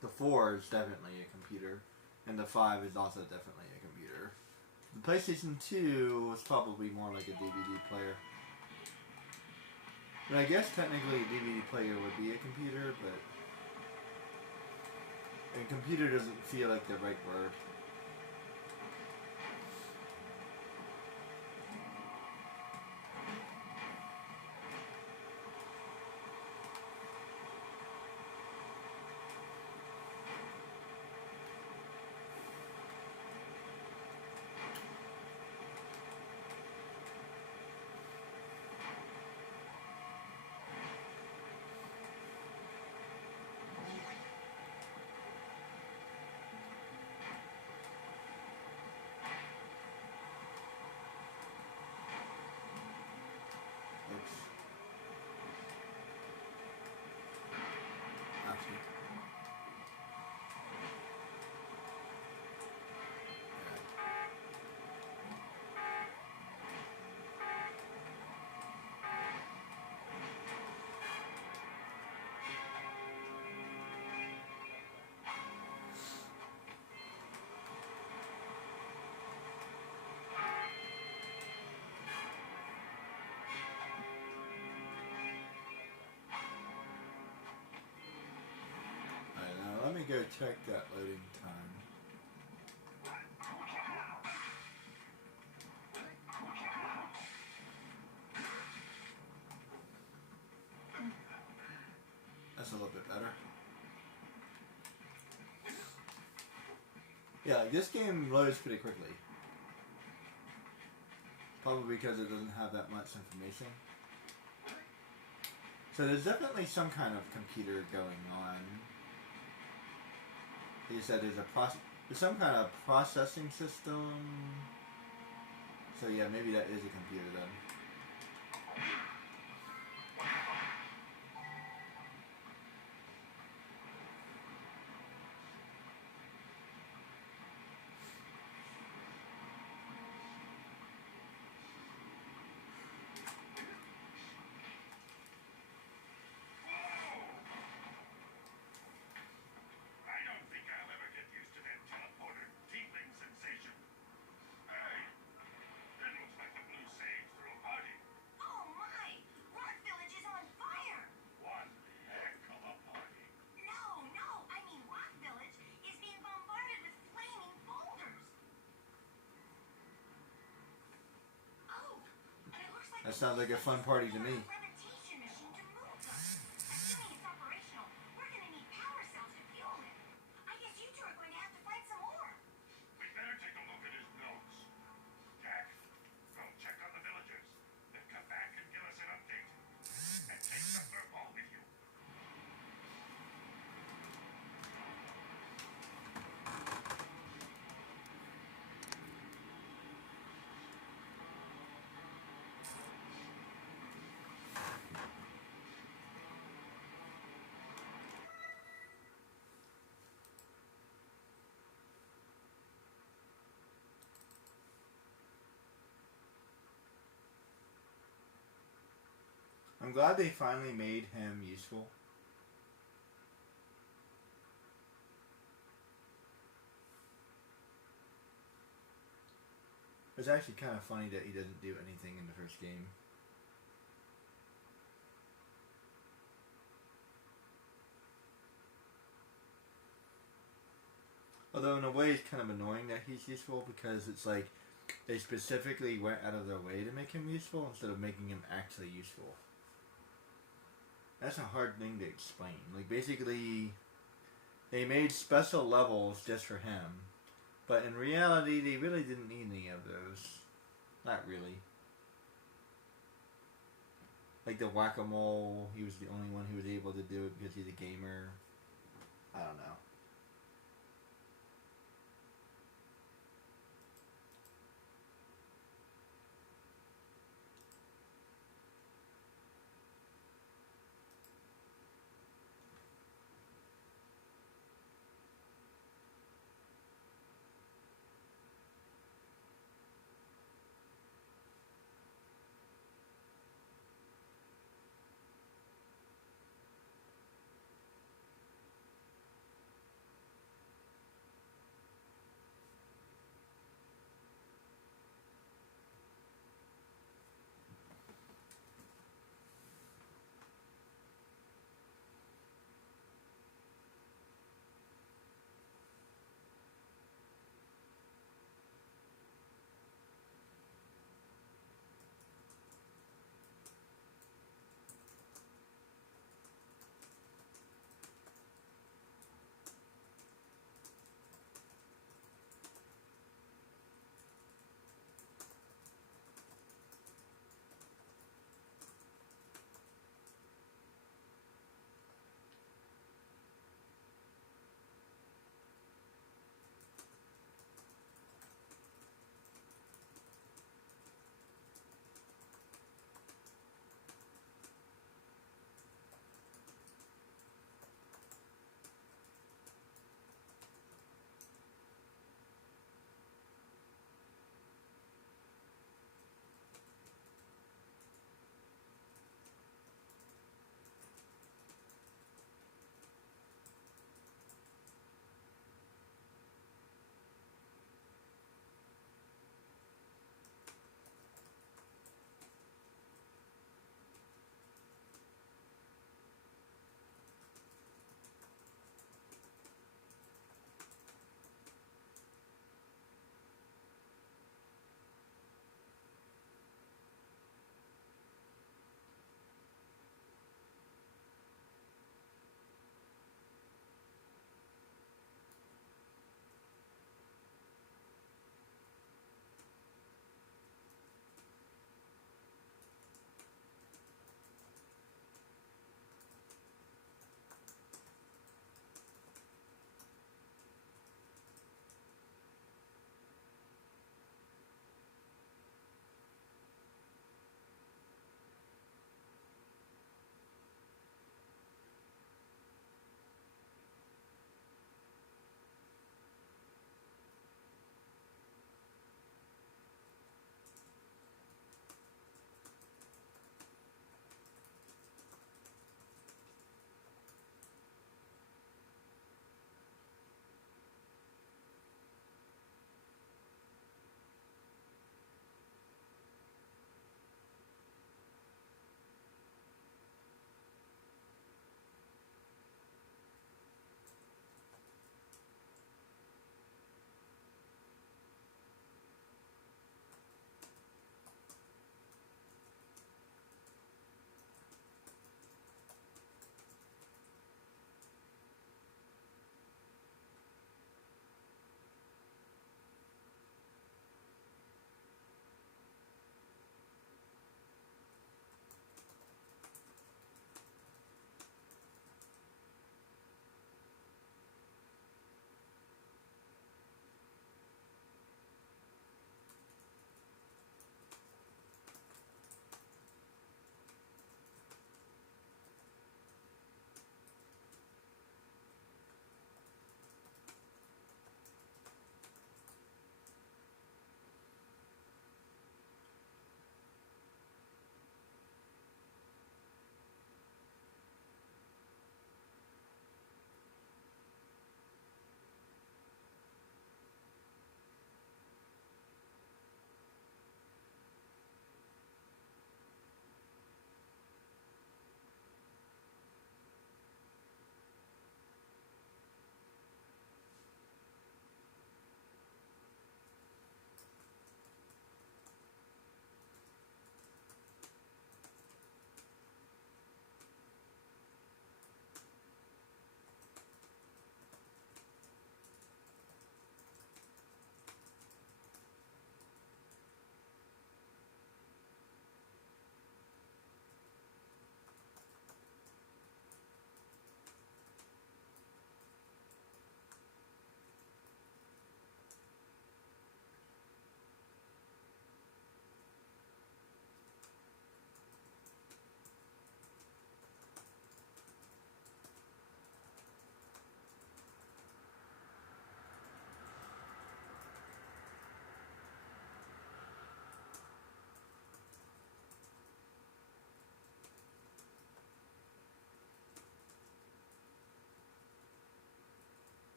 The 4 is definitely a computer, and the 5 is also definitely a computer. The PlayStation 2 was probably more like a DVD player. But I guess technically a DVD player would be a computer, but... a computer doesn't feel like the right word. Let me go check that loading time. That's a little bit better. Yeah, this game loads pretty quickly. Probably because it doesn't have that much information. So there's definitely some kind of computer going on. You said there's some kind of processing system. So yeah, maybe that is a computer then. That sounds like a fun party to me. Levitation machine to move them. Assuming it's operational, we're gonna need power cells to fuel it. I guess you two are going to have to find some more. We'd better take a look at his notes. Jack, go check on the villagers. Then come back and give us an update. And take the furball with you. I'm glad they finally made him useful. It's actually kind of funny that he doesn't do anything in the first game. Although in a way it's kind of annoying that he's useful because it's like they specifically went out of their way to make him useful instead of making him actually useful. That's a hard thing to explain. Like basically they made special levels just for him. But in reality they really didn't need any of those. Not really. Like the whack-a-mole, he was the only one who was able to do it because he's a gamer. I don't know.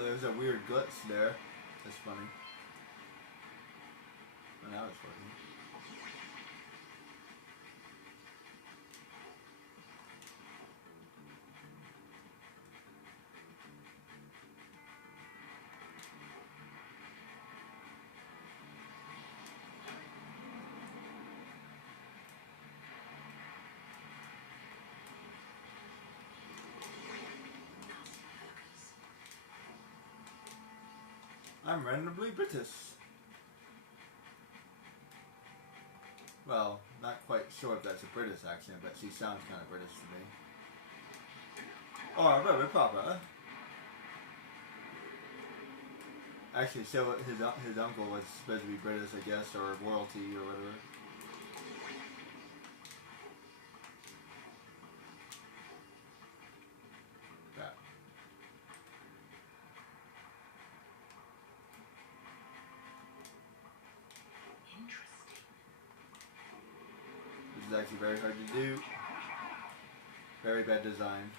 Oh, there's a weird glitch there. That's funny. Oh, now it's working. I'm randomly British. Well, not quite sure if that's a British accent, but she sounds kind of British to me. Oh, brother, Papa. Actually, so his uncle was supposed to be British, I guess, or royalty or whatever. Yeah. Interesting. This is actually very hard to do. Very bad design.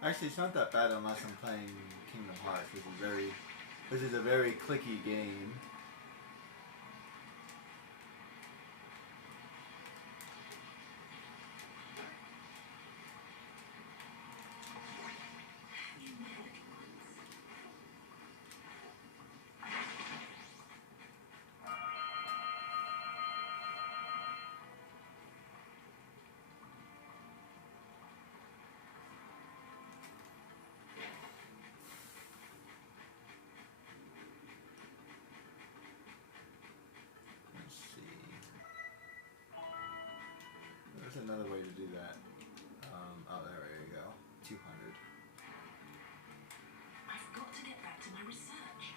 Actually, it's not that bad unless I'm playing Kingdom Hearts, which is a very clicky game. Let's see. There's another way to do that. Oh, there you go. 200. I've got to get back to my research.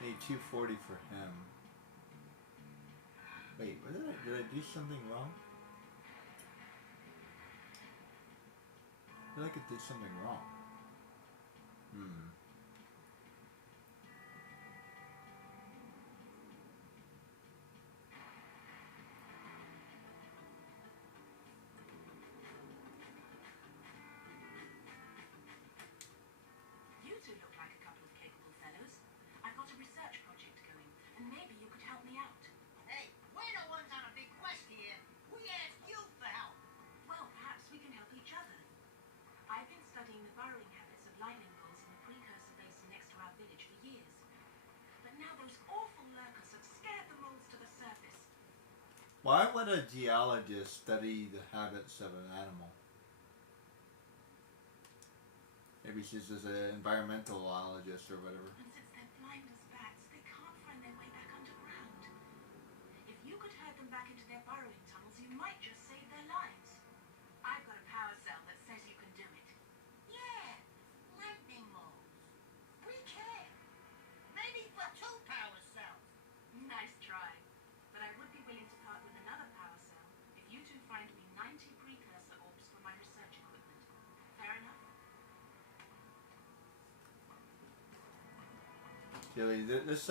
Need 240 for him. Wait, did I do something wrong? I feel like I did something wrong. You two look like a couple of capable fellows. I've got a research project going, and maybe you could help me out. Hey, we're the ones on a big quest here. We asked you for help. Well, perhaps we can help each other. I've been studying the burrowing habits of lightning bolts in the precursor basin next to our village for years. But now those awful lurkers have scared the moles to the surface. Why would a geologist study the habits of an animal? Maybe she's just an environmentalologist or whatever. And since they're blind as bats, they can't find their way back underground. If you could herd them back into their burrowing tunnels, you might just save their lives. I've got a power cell that says you can do it. Yeah, lightning moles. We can. Maybe for 2 power cells. Nice try. But I would be willing to part with another power cell if you two find me 90 precursor orbs for my research equipment. Fair enough? Julie, this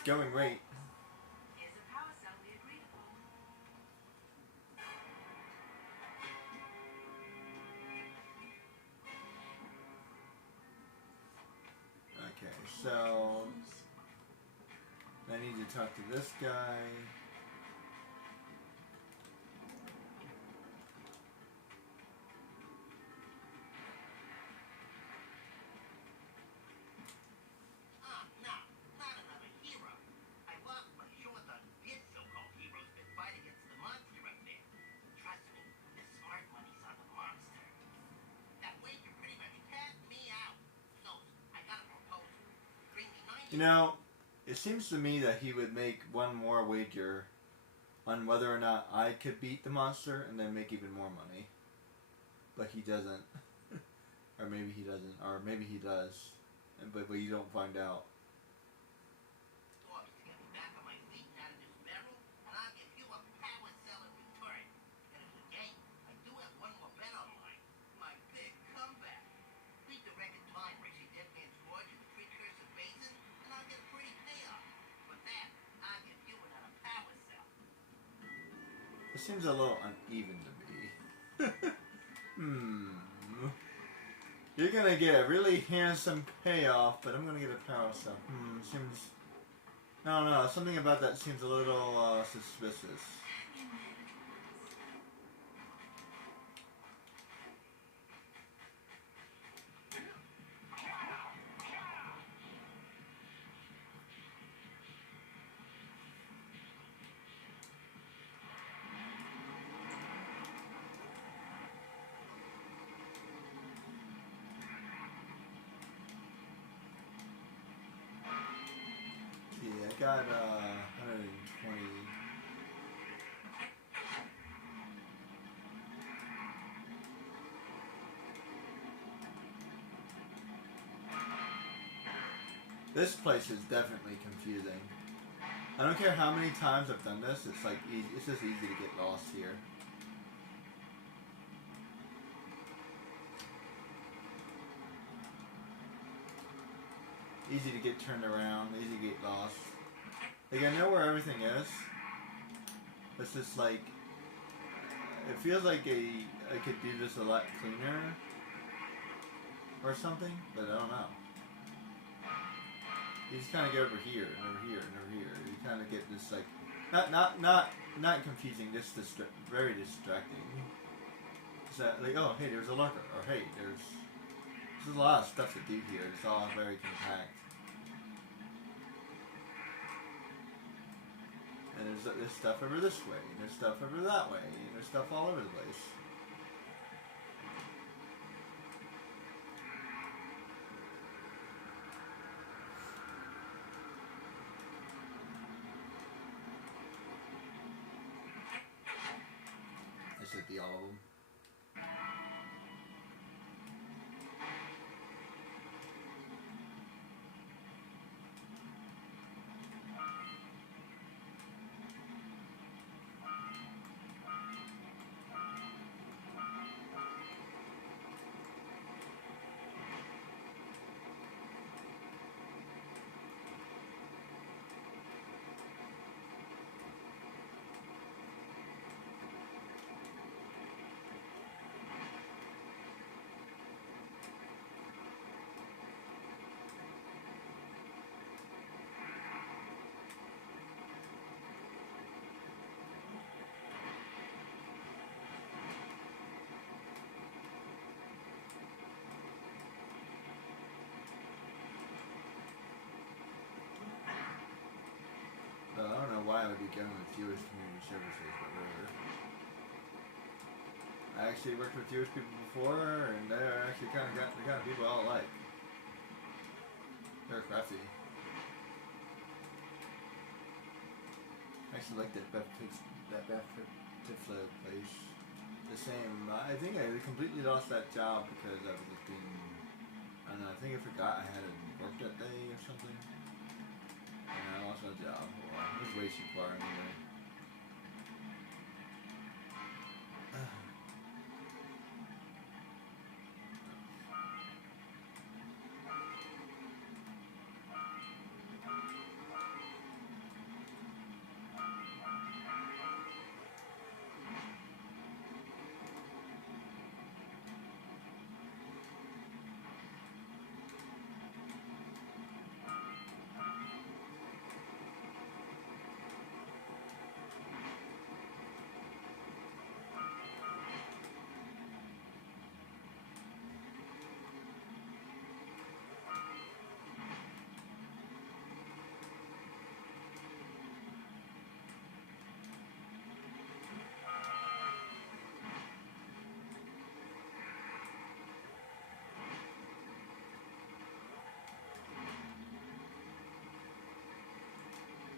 going rate. Here's a power cell we agreed upon. Okay, so I need to talk to this guy. No, not another hero. I lost my short on this so-called hero's been fighting against the monster up there. Trust me, the smart money's on the monster. That way you pretty much cat me out. So, I got a proposal. Bring me 90... You know, it seems to me that he would make one more wager on whether or not I could beat the monster and then make even more money. But he doesn't. Or maybe he doesn't. Or maybe he does. But you don't find out. Storms to get me back on my feet and out of this barrel, and I'll give you a power cell in return. And as a game, I do have one more bet on mine. My big comeback. seems a little uneven to me. You're gonna get a really handsome payoff, but I'm gonna get a power cell. Seems... I don't know, something about that seems a little suspicious. Yeah, I got 120. This place is definitely confusing. I don't care how many times I've done this, it's like it's just easy to get lost here. Easy to get turned around, easy to get lost. Like, I know where everything is. It's just like, it feels like I could do this a lot cleaner or something, but I don't know. You just kind of get over here and over here and over here. You kind of get this like, not confusing, just very distracting. It's like, oh hey, there's a lurker, or hey, there's a lot of stuff to do here. It's all very compact. And there's stuff over this way, and there's stuff over that way, and there's stuff all over the place. This should be all of them. I don't know why I would be going with Jewish community services, but whatever. I actually worked with Jewish people before, and they're actually the kind of people I like. They're crafty. I actually like that Baptist place. The same. I think I completely lost that job because I was just being. I don't know. I think I forgot I had work that day or something. And I lost my job. Well, it was way too far anyway.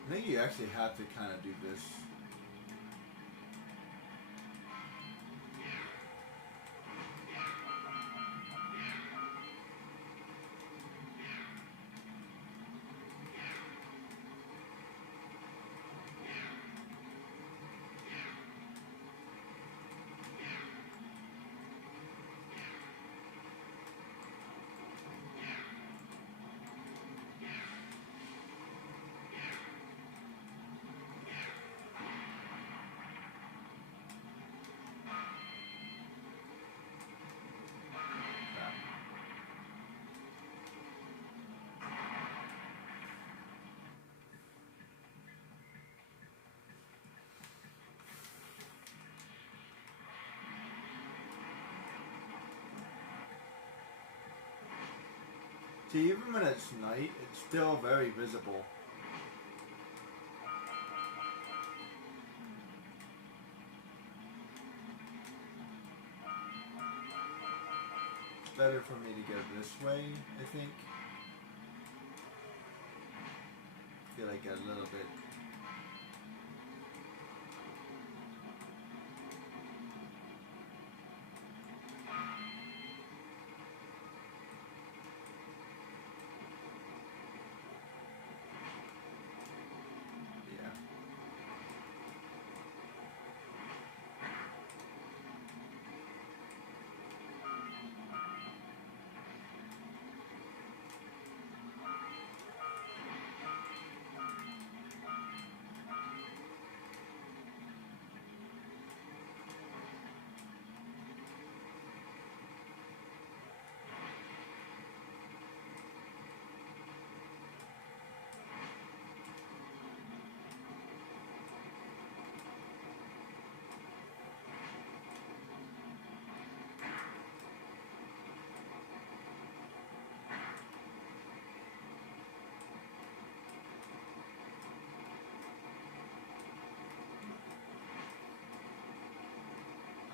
I think you actually have to kind of do this. See, even when it's night, it's still very visible. It's better for me to go this way, I think. I feel like a little bit. Yeah.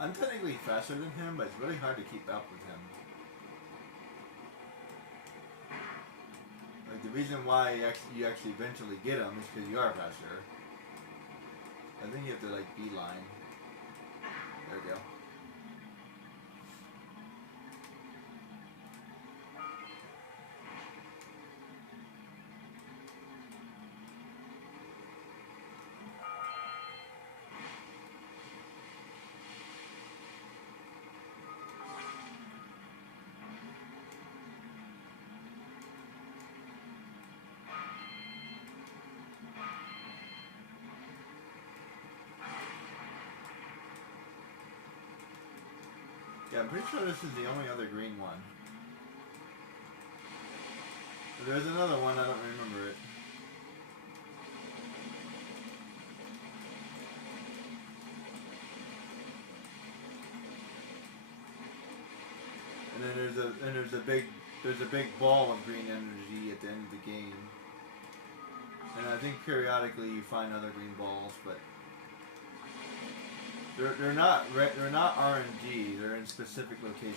I'm technically faster than him, but it's really hard to keep up with him. Like, the reason why you actually eventually get him is because you are faster. I think you have to, like, beeline. There we go. Yeah, I'm pretty sure this is the only other green one. There's another one, I don't remember it. And then there's a big ball of green energy at the end of the game. And I think periodically you find other green balls, but they're not RNG. They're in specific locations.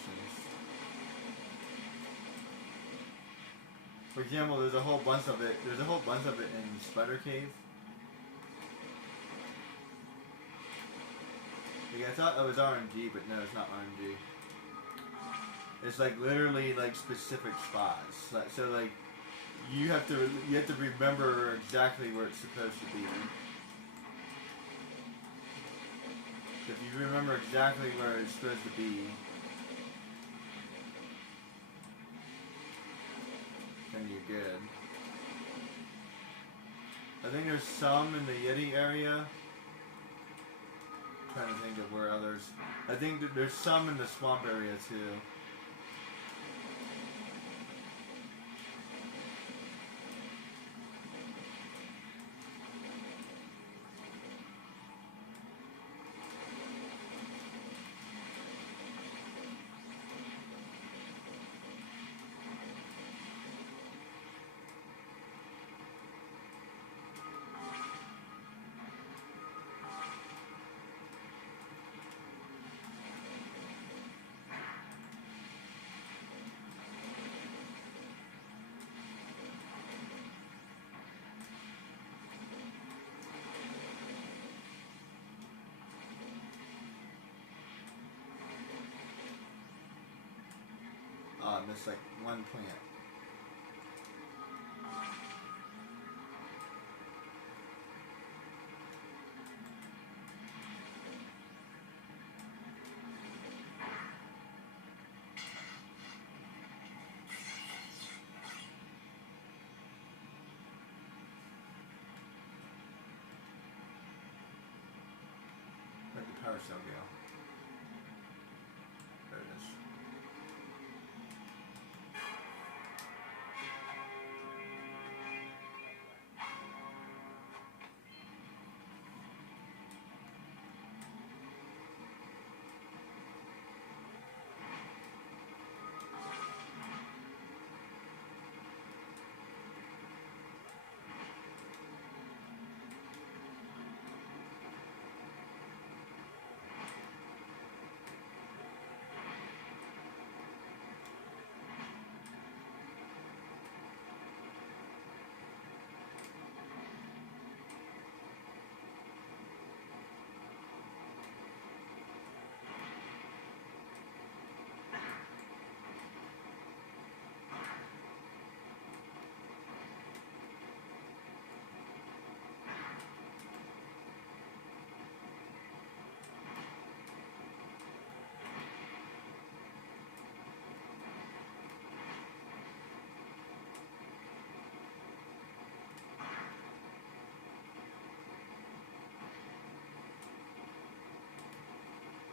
For example, there's a whole bunch of it. There's a whole bunch of it in Spider Cave. Like, I thought that was RNG, but no, it's not RNG. It's like literally like specific spots. So like you have to remember exactly where it's supposed to be. If you remember exactly where it's supposed to be, then you're good. I think there's some in the Yeti area. I'm trying to think of where others. I think that there's some in the swamp area too. Missed like one plant. Where'd the power cell go? There it is.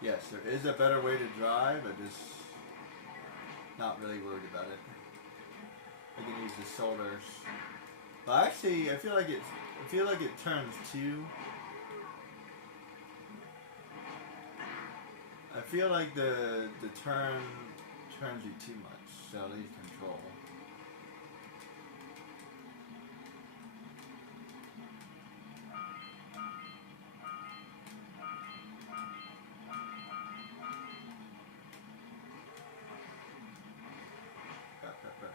Yes, there is a better way to drive, but just not really worried about it. I can use the shoulders. But actually, I feel like it turns too. I feel like the turn turns you too much, so I lose control.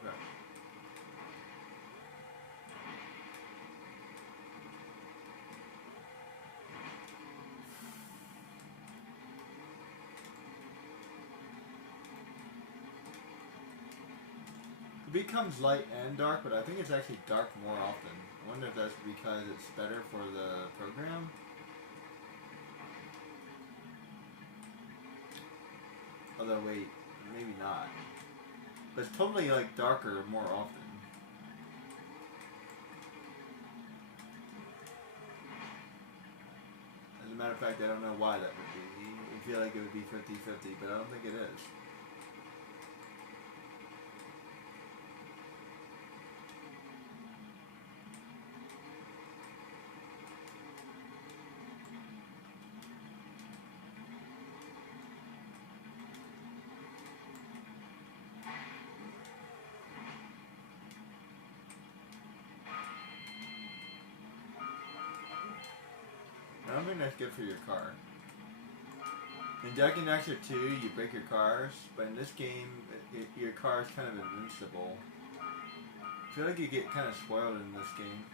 Right. It becomes light and dark, but I think it's actually dark more often. I wonder if that's because it's better for the program. Although wait, maybe not. But it's totally like darker more often. As a matter of fact, I don't know why that would be. I feel like it would be 50-50, but I don't think it is. I don't think that's good for your car. In Jack and Daxter 2, you break your cars, but in this game, your car is kind of invincible. I feel like you get kind of spoiled in this game.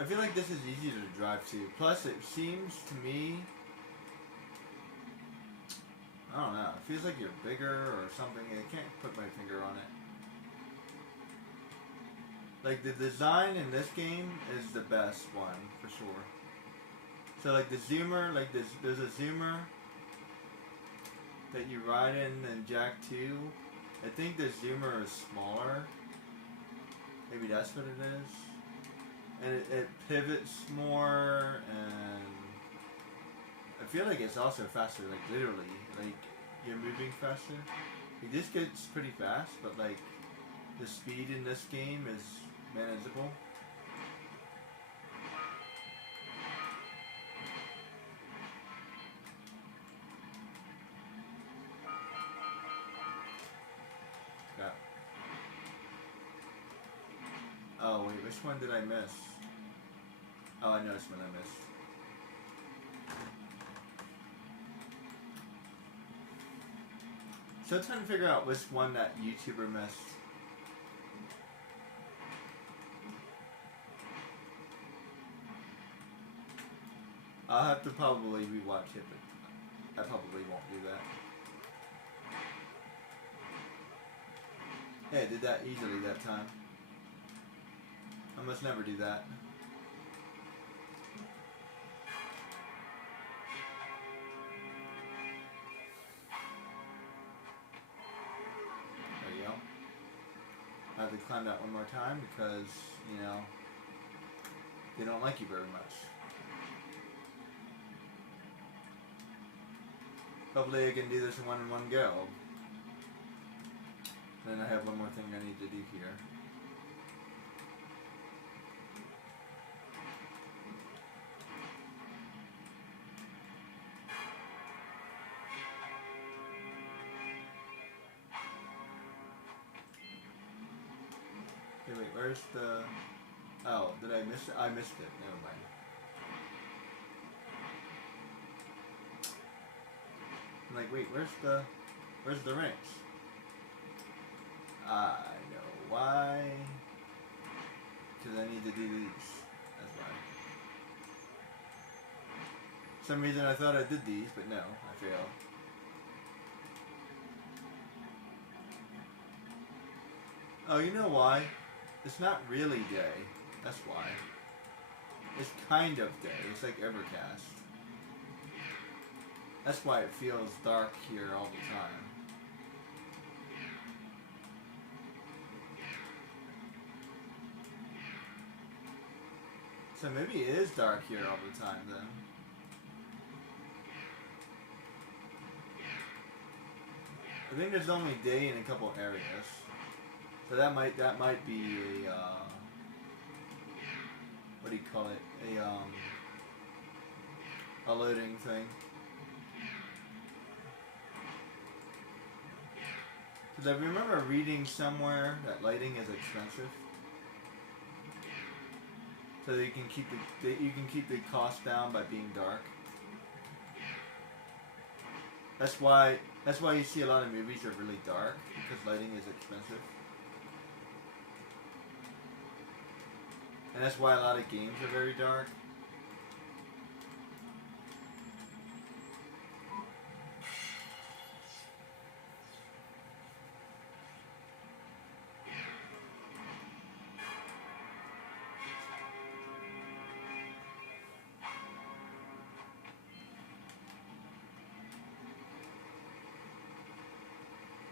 I feel like this is easier to drive too. Plus, it seems to me, I don't know, it feels like you're bigger or something. I can't put my finger on it. Like, the design in this game is the best one, for sure. So, like, the zoomer, like, there's a zoomer that you ride in Jack 2. I think the zoomer is smaller. Maybe that's what it is. And it pivots more, and I feel like it's also faster, like, literally. Like, you're moving faster. Like, this gets pretty fast, but, like, the speed in this game is manageable. Yeah. Oh wait, which one did I miss? Oh, I know which one I missed. So I'm trying to figure out which one that YouTuber missed. I'll have to probably rewatch it, but I probably won't do that. Hey, I did that easily that time. I must never do that. There you go. I have to climb that one more time because, you know, they don't like you very much. Hopefully I can do this in one go. Then I have one more thing I need to do here. Okay, wait, where's the... Oh, did I miss it? I missed it. Never mind. I'm like, wait, where's the ranks? I know why. Because I need to do these. That's why. For some reason I thought I did these, but no, I failed. Oh, you know why? It's not really day. That's why. It's kind of day. It's like Evercast. That's why it feels dark here all the time. So maybe it is dark here all the time then. I think there's only day in a couple areas. So that might be a what do you call it? A loading thing. Because I remember reading somewhere that lighting is expensive. So you can keep the cost down by being dark. That's why you see a lot of movies are really dark, because lighting is expensive. And that's why a lot of games are very dark.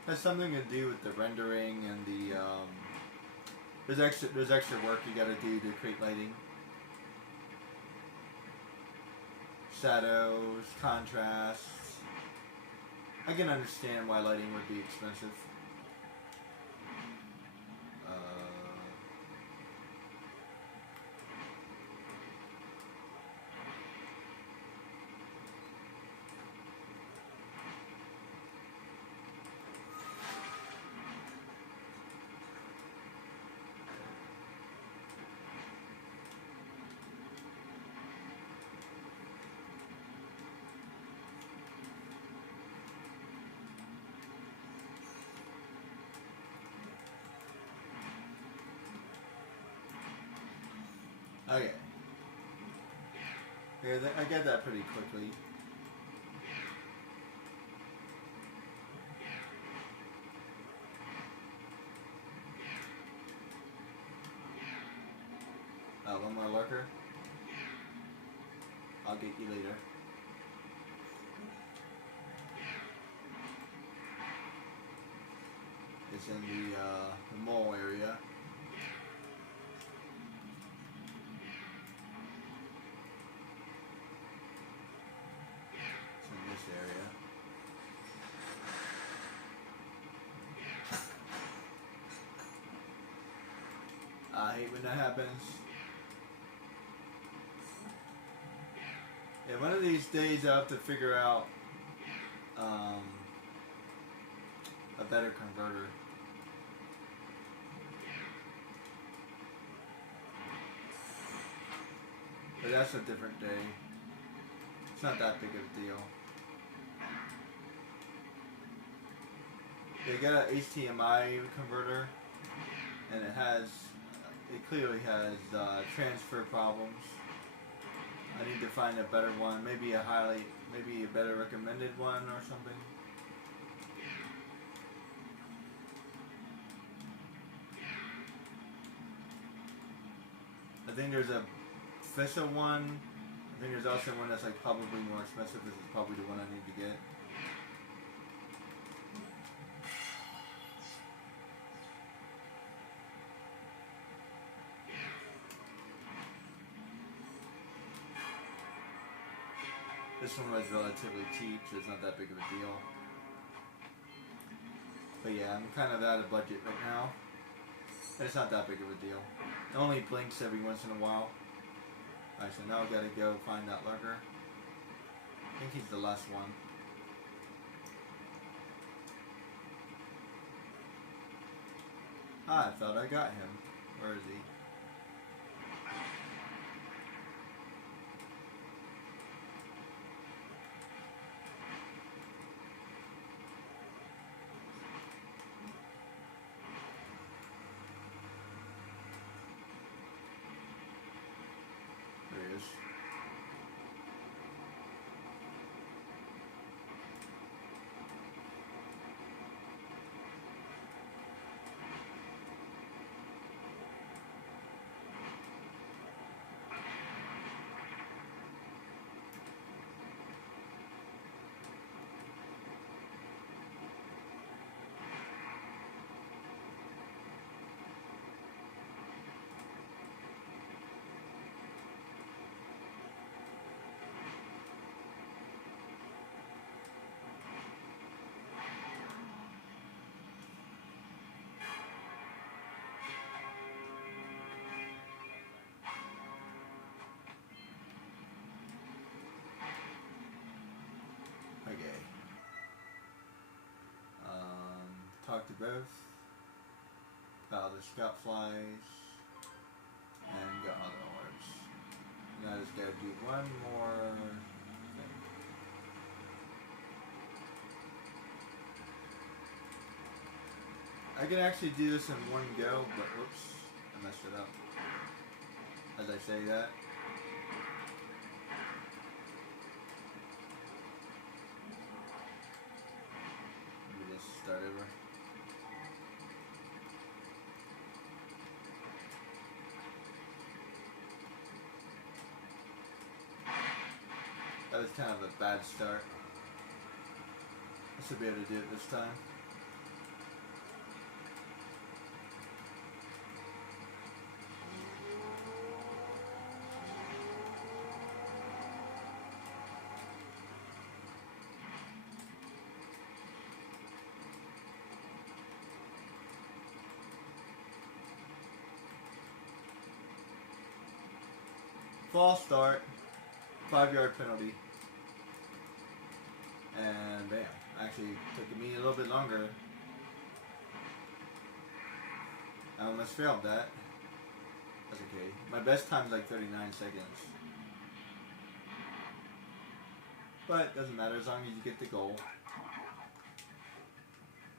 Has something to do with the rendering and the there's extra work you got to do to create lighting, shadows, contrasts. I can understand why lighting would be expensive. Okay. Here, I get that pretty quickly. One more lurker. I'll get you later. It's in the mall area. It's in this area. I hate when that happens. Yeah, one of these days I'll have to figure out a better converter. But that's a different day. It's not that big of a deal. They got an HDMI converter, and it clearly has transfer problems. I need to find a better one, maybe a better recommended one or something. I think there's a official one. I think there's also one that's like probably more expensive. This is probably the one I need to get. This one was relatively cheap, so it's not that big of a deal. But yeah, I'm kind of out of budget right now. It's not that big of a deal. It only blinks every once in a while. Alright, so now I gotta go find that lurker. I think he's the last one. Ah, I thought I got him. Where is he? There he is. talk to both. Pile the scout flies. And got other orbs. Now I just gotta do one more thing. I can actually do this in one go, but whoops, I messed it up. As I say that. Let me just start over. That was kind of a bad start. I should be able to do it this time. False start, 5-yard penalty. And bam, actually took me a little bit longer. I almost failed that. That's okay. My best time is like 39 seconds. But doesn't matter as long as you get the goal.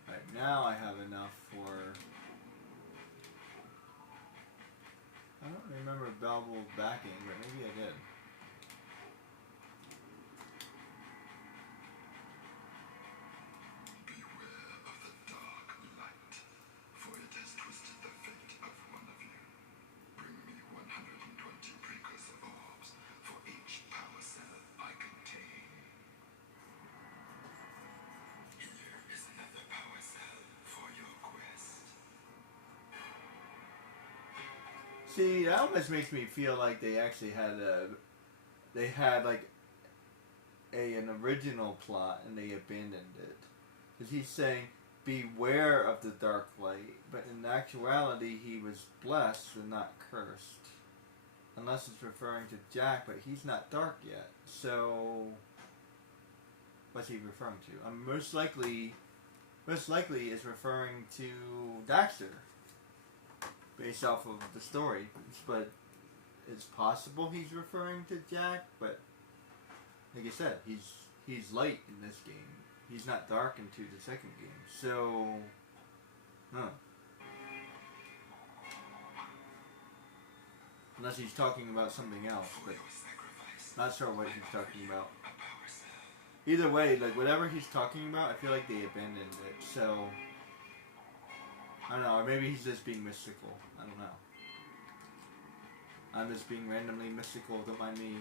Right, now I have enough for... I don't remember Balboa backing, but maybe I did. Beware of the dark light, for it has twisted the fate of one of you. Bring me 120 precursor orbs for each power cell I contain. Here is another power cell for your quest. See, that almost makes me feel like they actually had like an original plot and they abandoned it. Because he's saying, beware of the dark light, but in actuality he was blessed and not cursed. Unless it's referring to Jack, but he's not dark yet. So, what's he referring to? Most likely it's referring to Daxter. Based off of the story, but it's possible he's referring to Jack. But like I said, he's light in this game. He's not dark into the second game. So, unless he's talking about something else, but not sure what he's talking about. Either way, like whatever he's talking about, I feel like they abandoned it. So. I don't know, or maybe he's just being mystical. I don't know. I'm just being randomly mystical, don't mind me.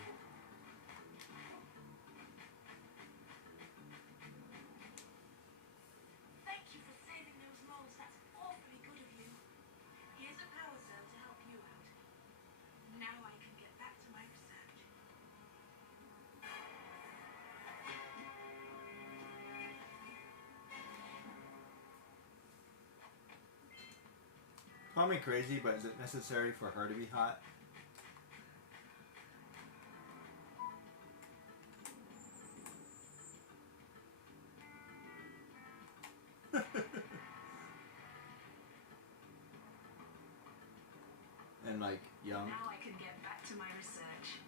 Thank you for saving those moles. That's awfully good of you. Here's a power cell to help you out. Now I can get back to my research. Call me crazy, but is it necessary for her to be hot? And like young. Now I can get back to my research.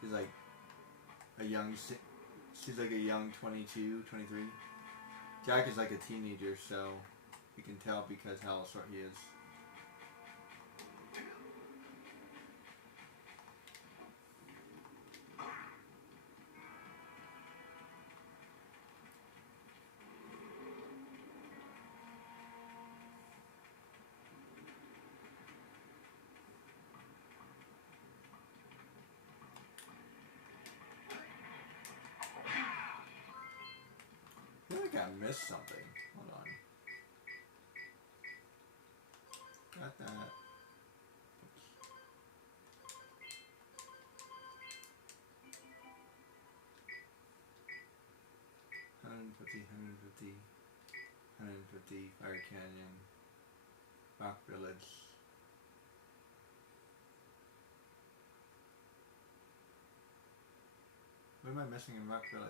She's like a young, she's like a young 22, 23. Jack is like a teenager, so you can tell because how short he is. I feel like I missed something. Hold on. Got that. Oops. 150, 150, 150, Fire Canyon. Rock Village. What am I missing in Rock Village?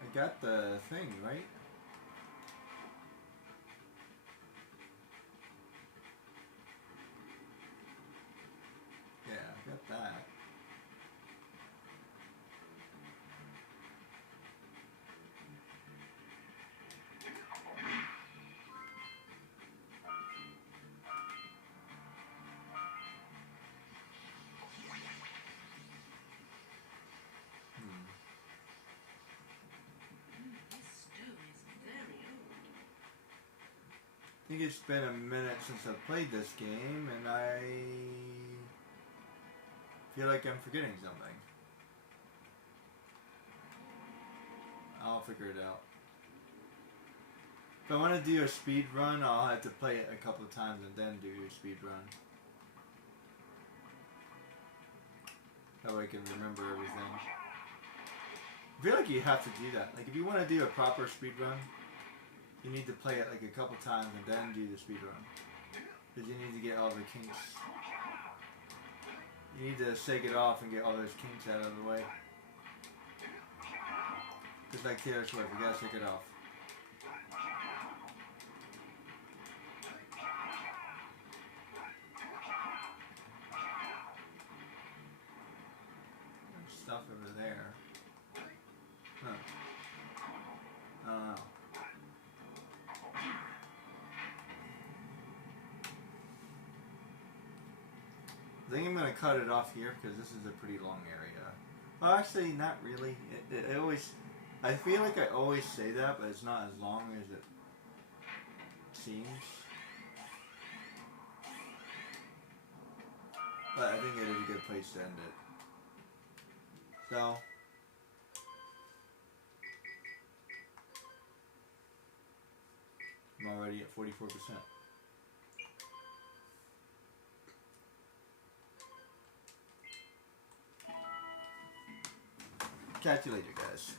I got the thing, right? Yeah, I got that. This stone is very old. I think it's been a minute since I've played this game, and I feel like I'm forgetting something. I'll figure it out. If I want to do a speed run, I'll have to play it a couple of times and then do a speed run. That way I can remember everything. I feel like you have to do that. Like if you want to do a proper speed run, you need to play it like a couple times and then do the speed run. Because you need to get all the kinks. You need to shake it off and get all those kinks out of the way. Just like Taylor Swift, you gotta shake it off. There's stuff over there. Huh. I don't know. I think I'm going to cut it off here because this is a pretty long area. Well, actually, not really. It always, I feel like I always say that, but it's not as long as it seems. But I think it is a good place to end it. So, I'm already at 44%. Catch you later, guys.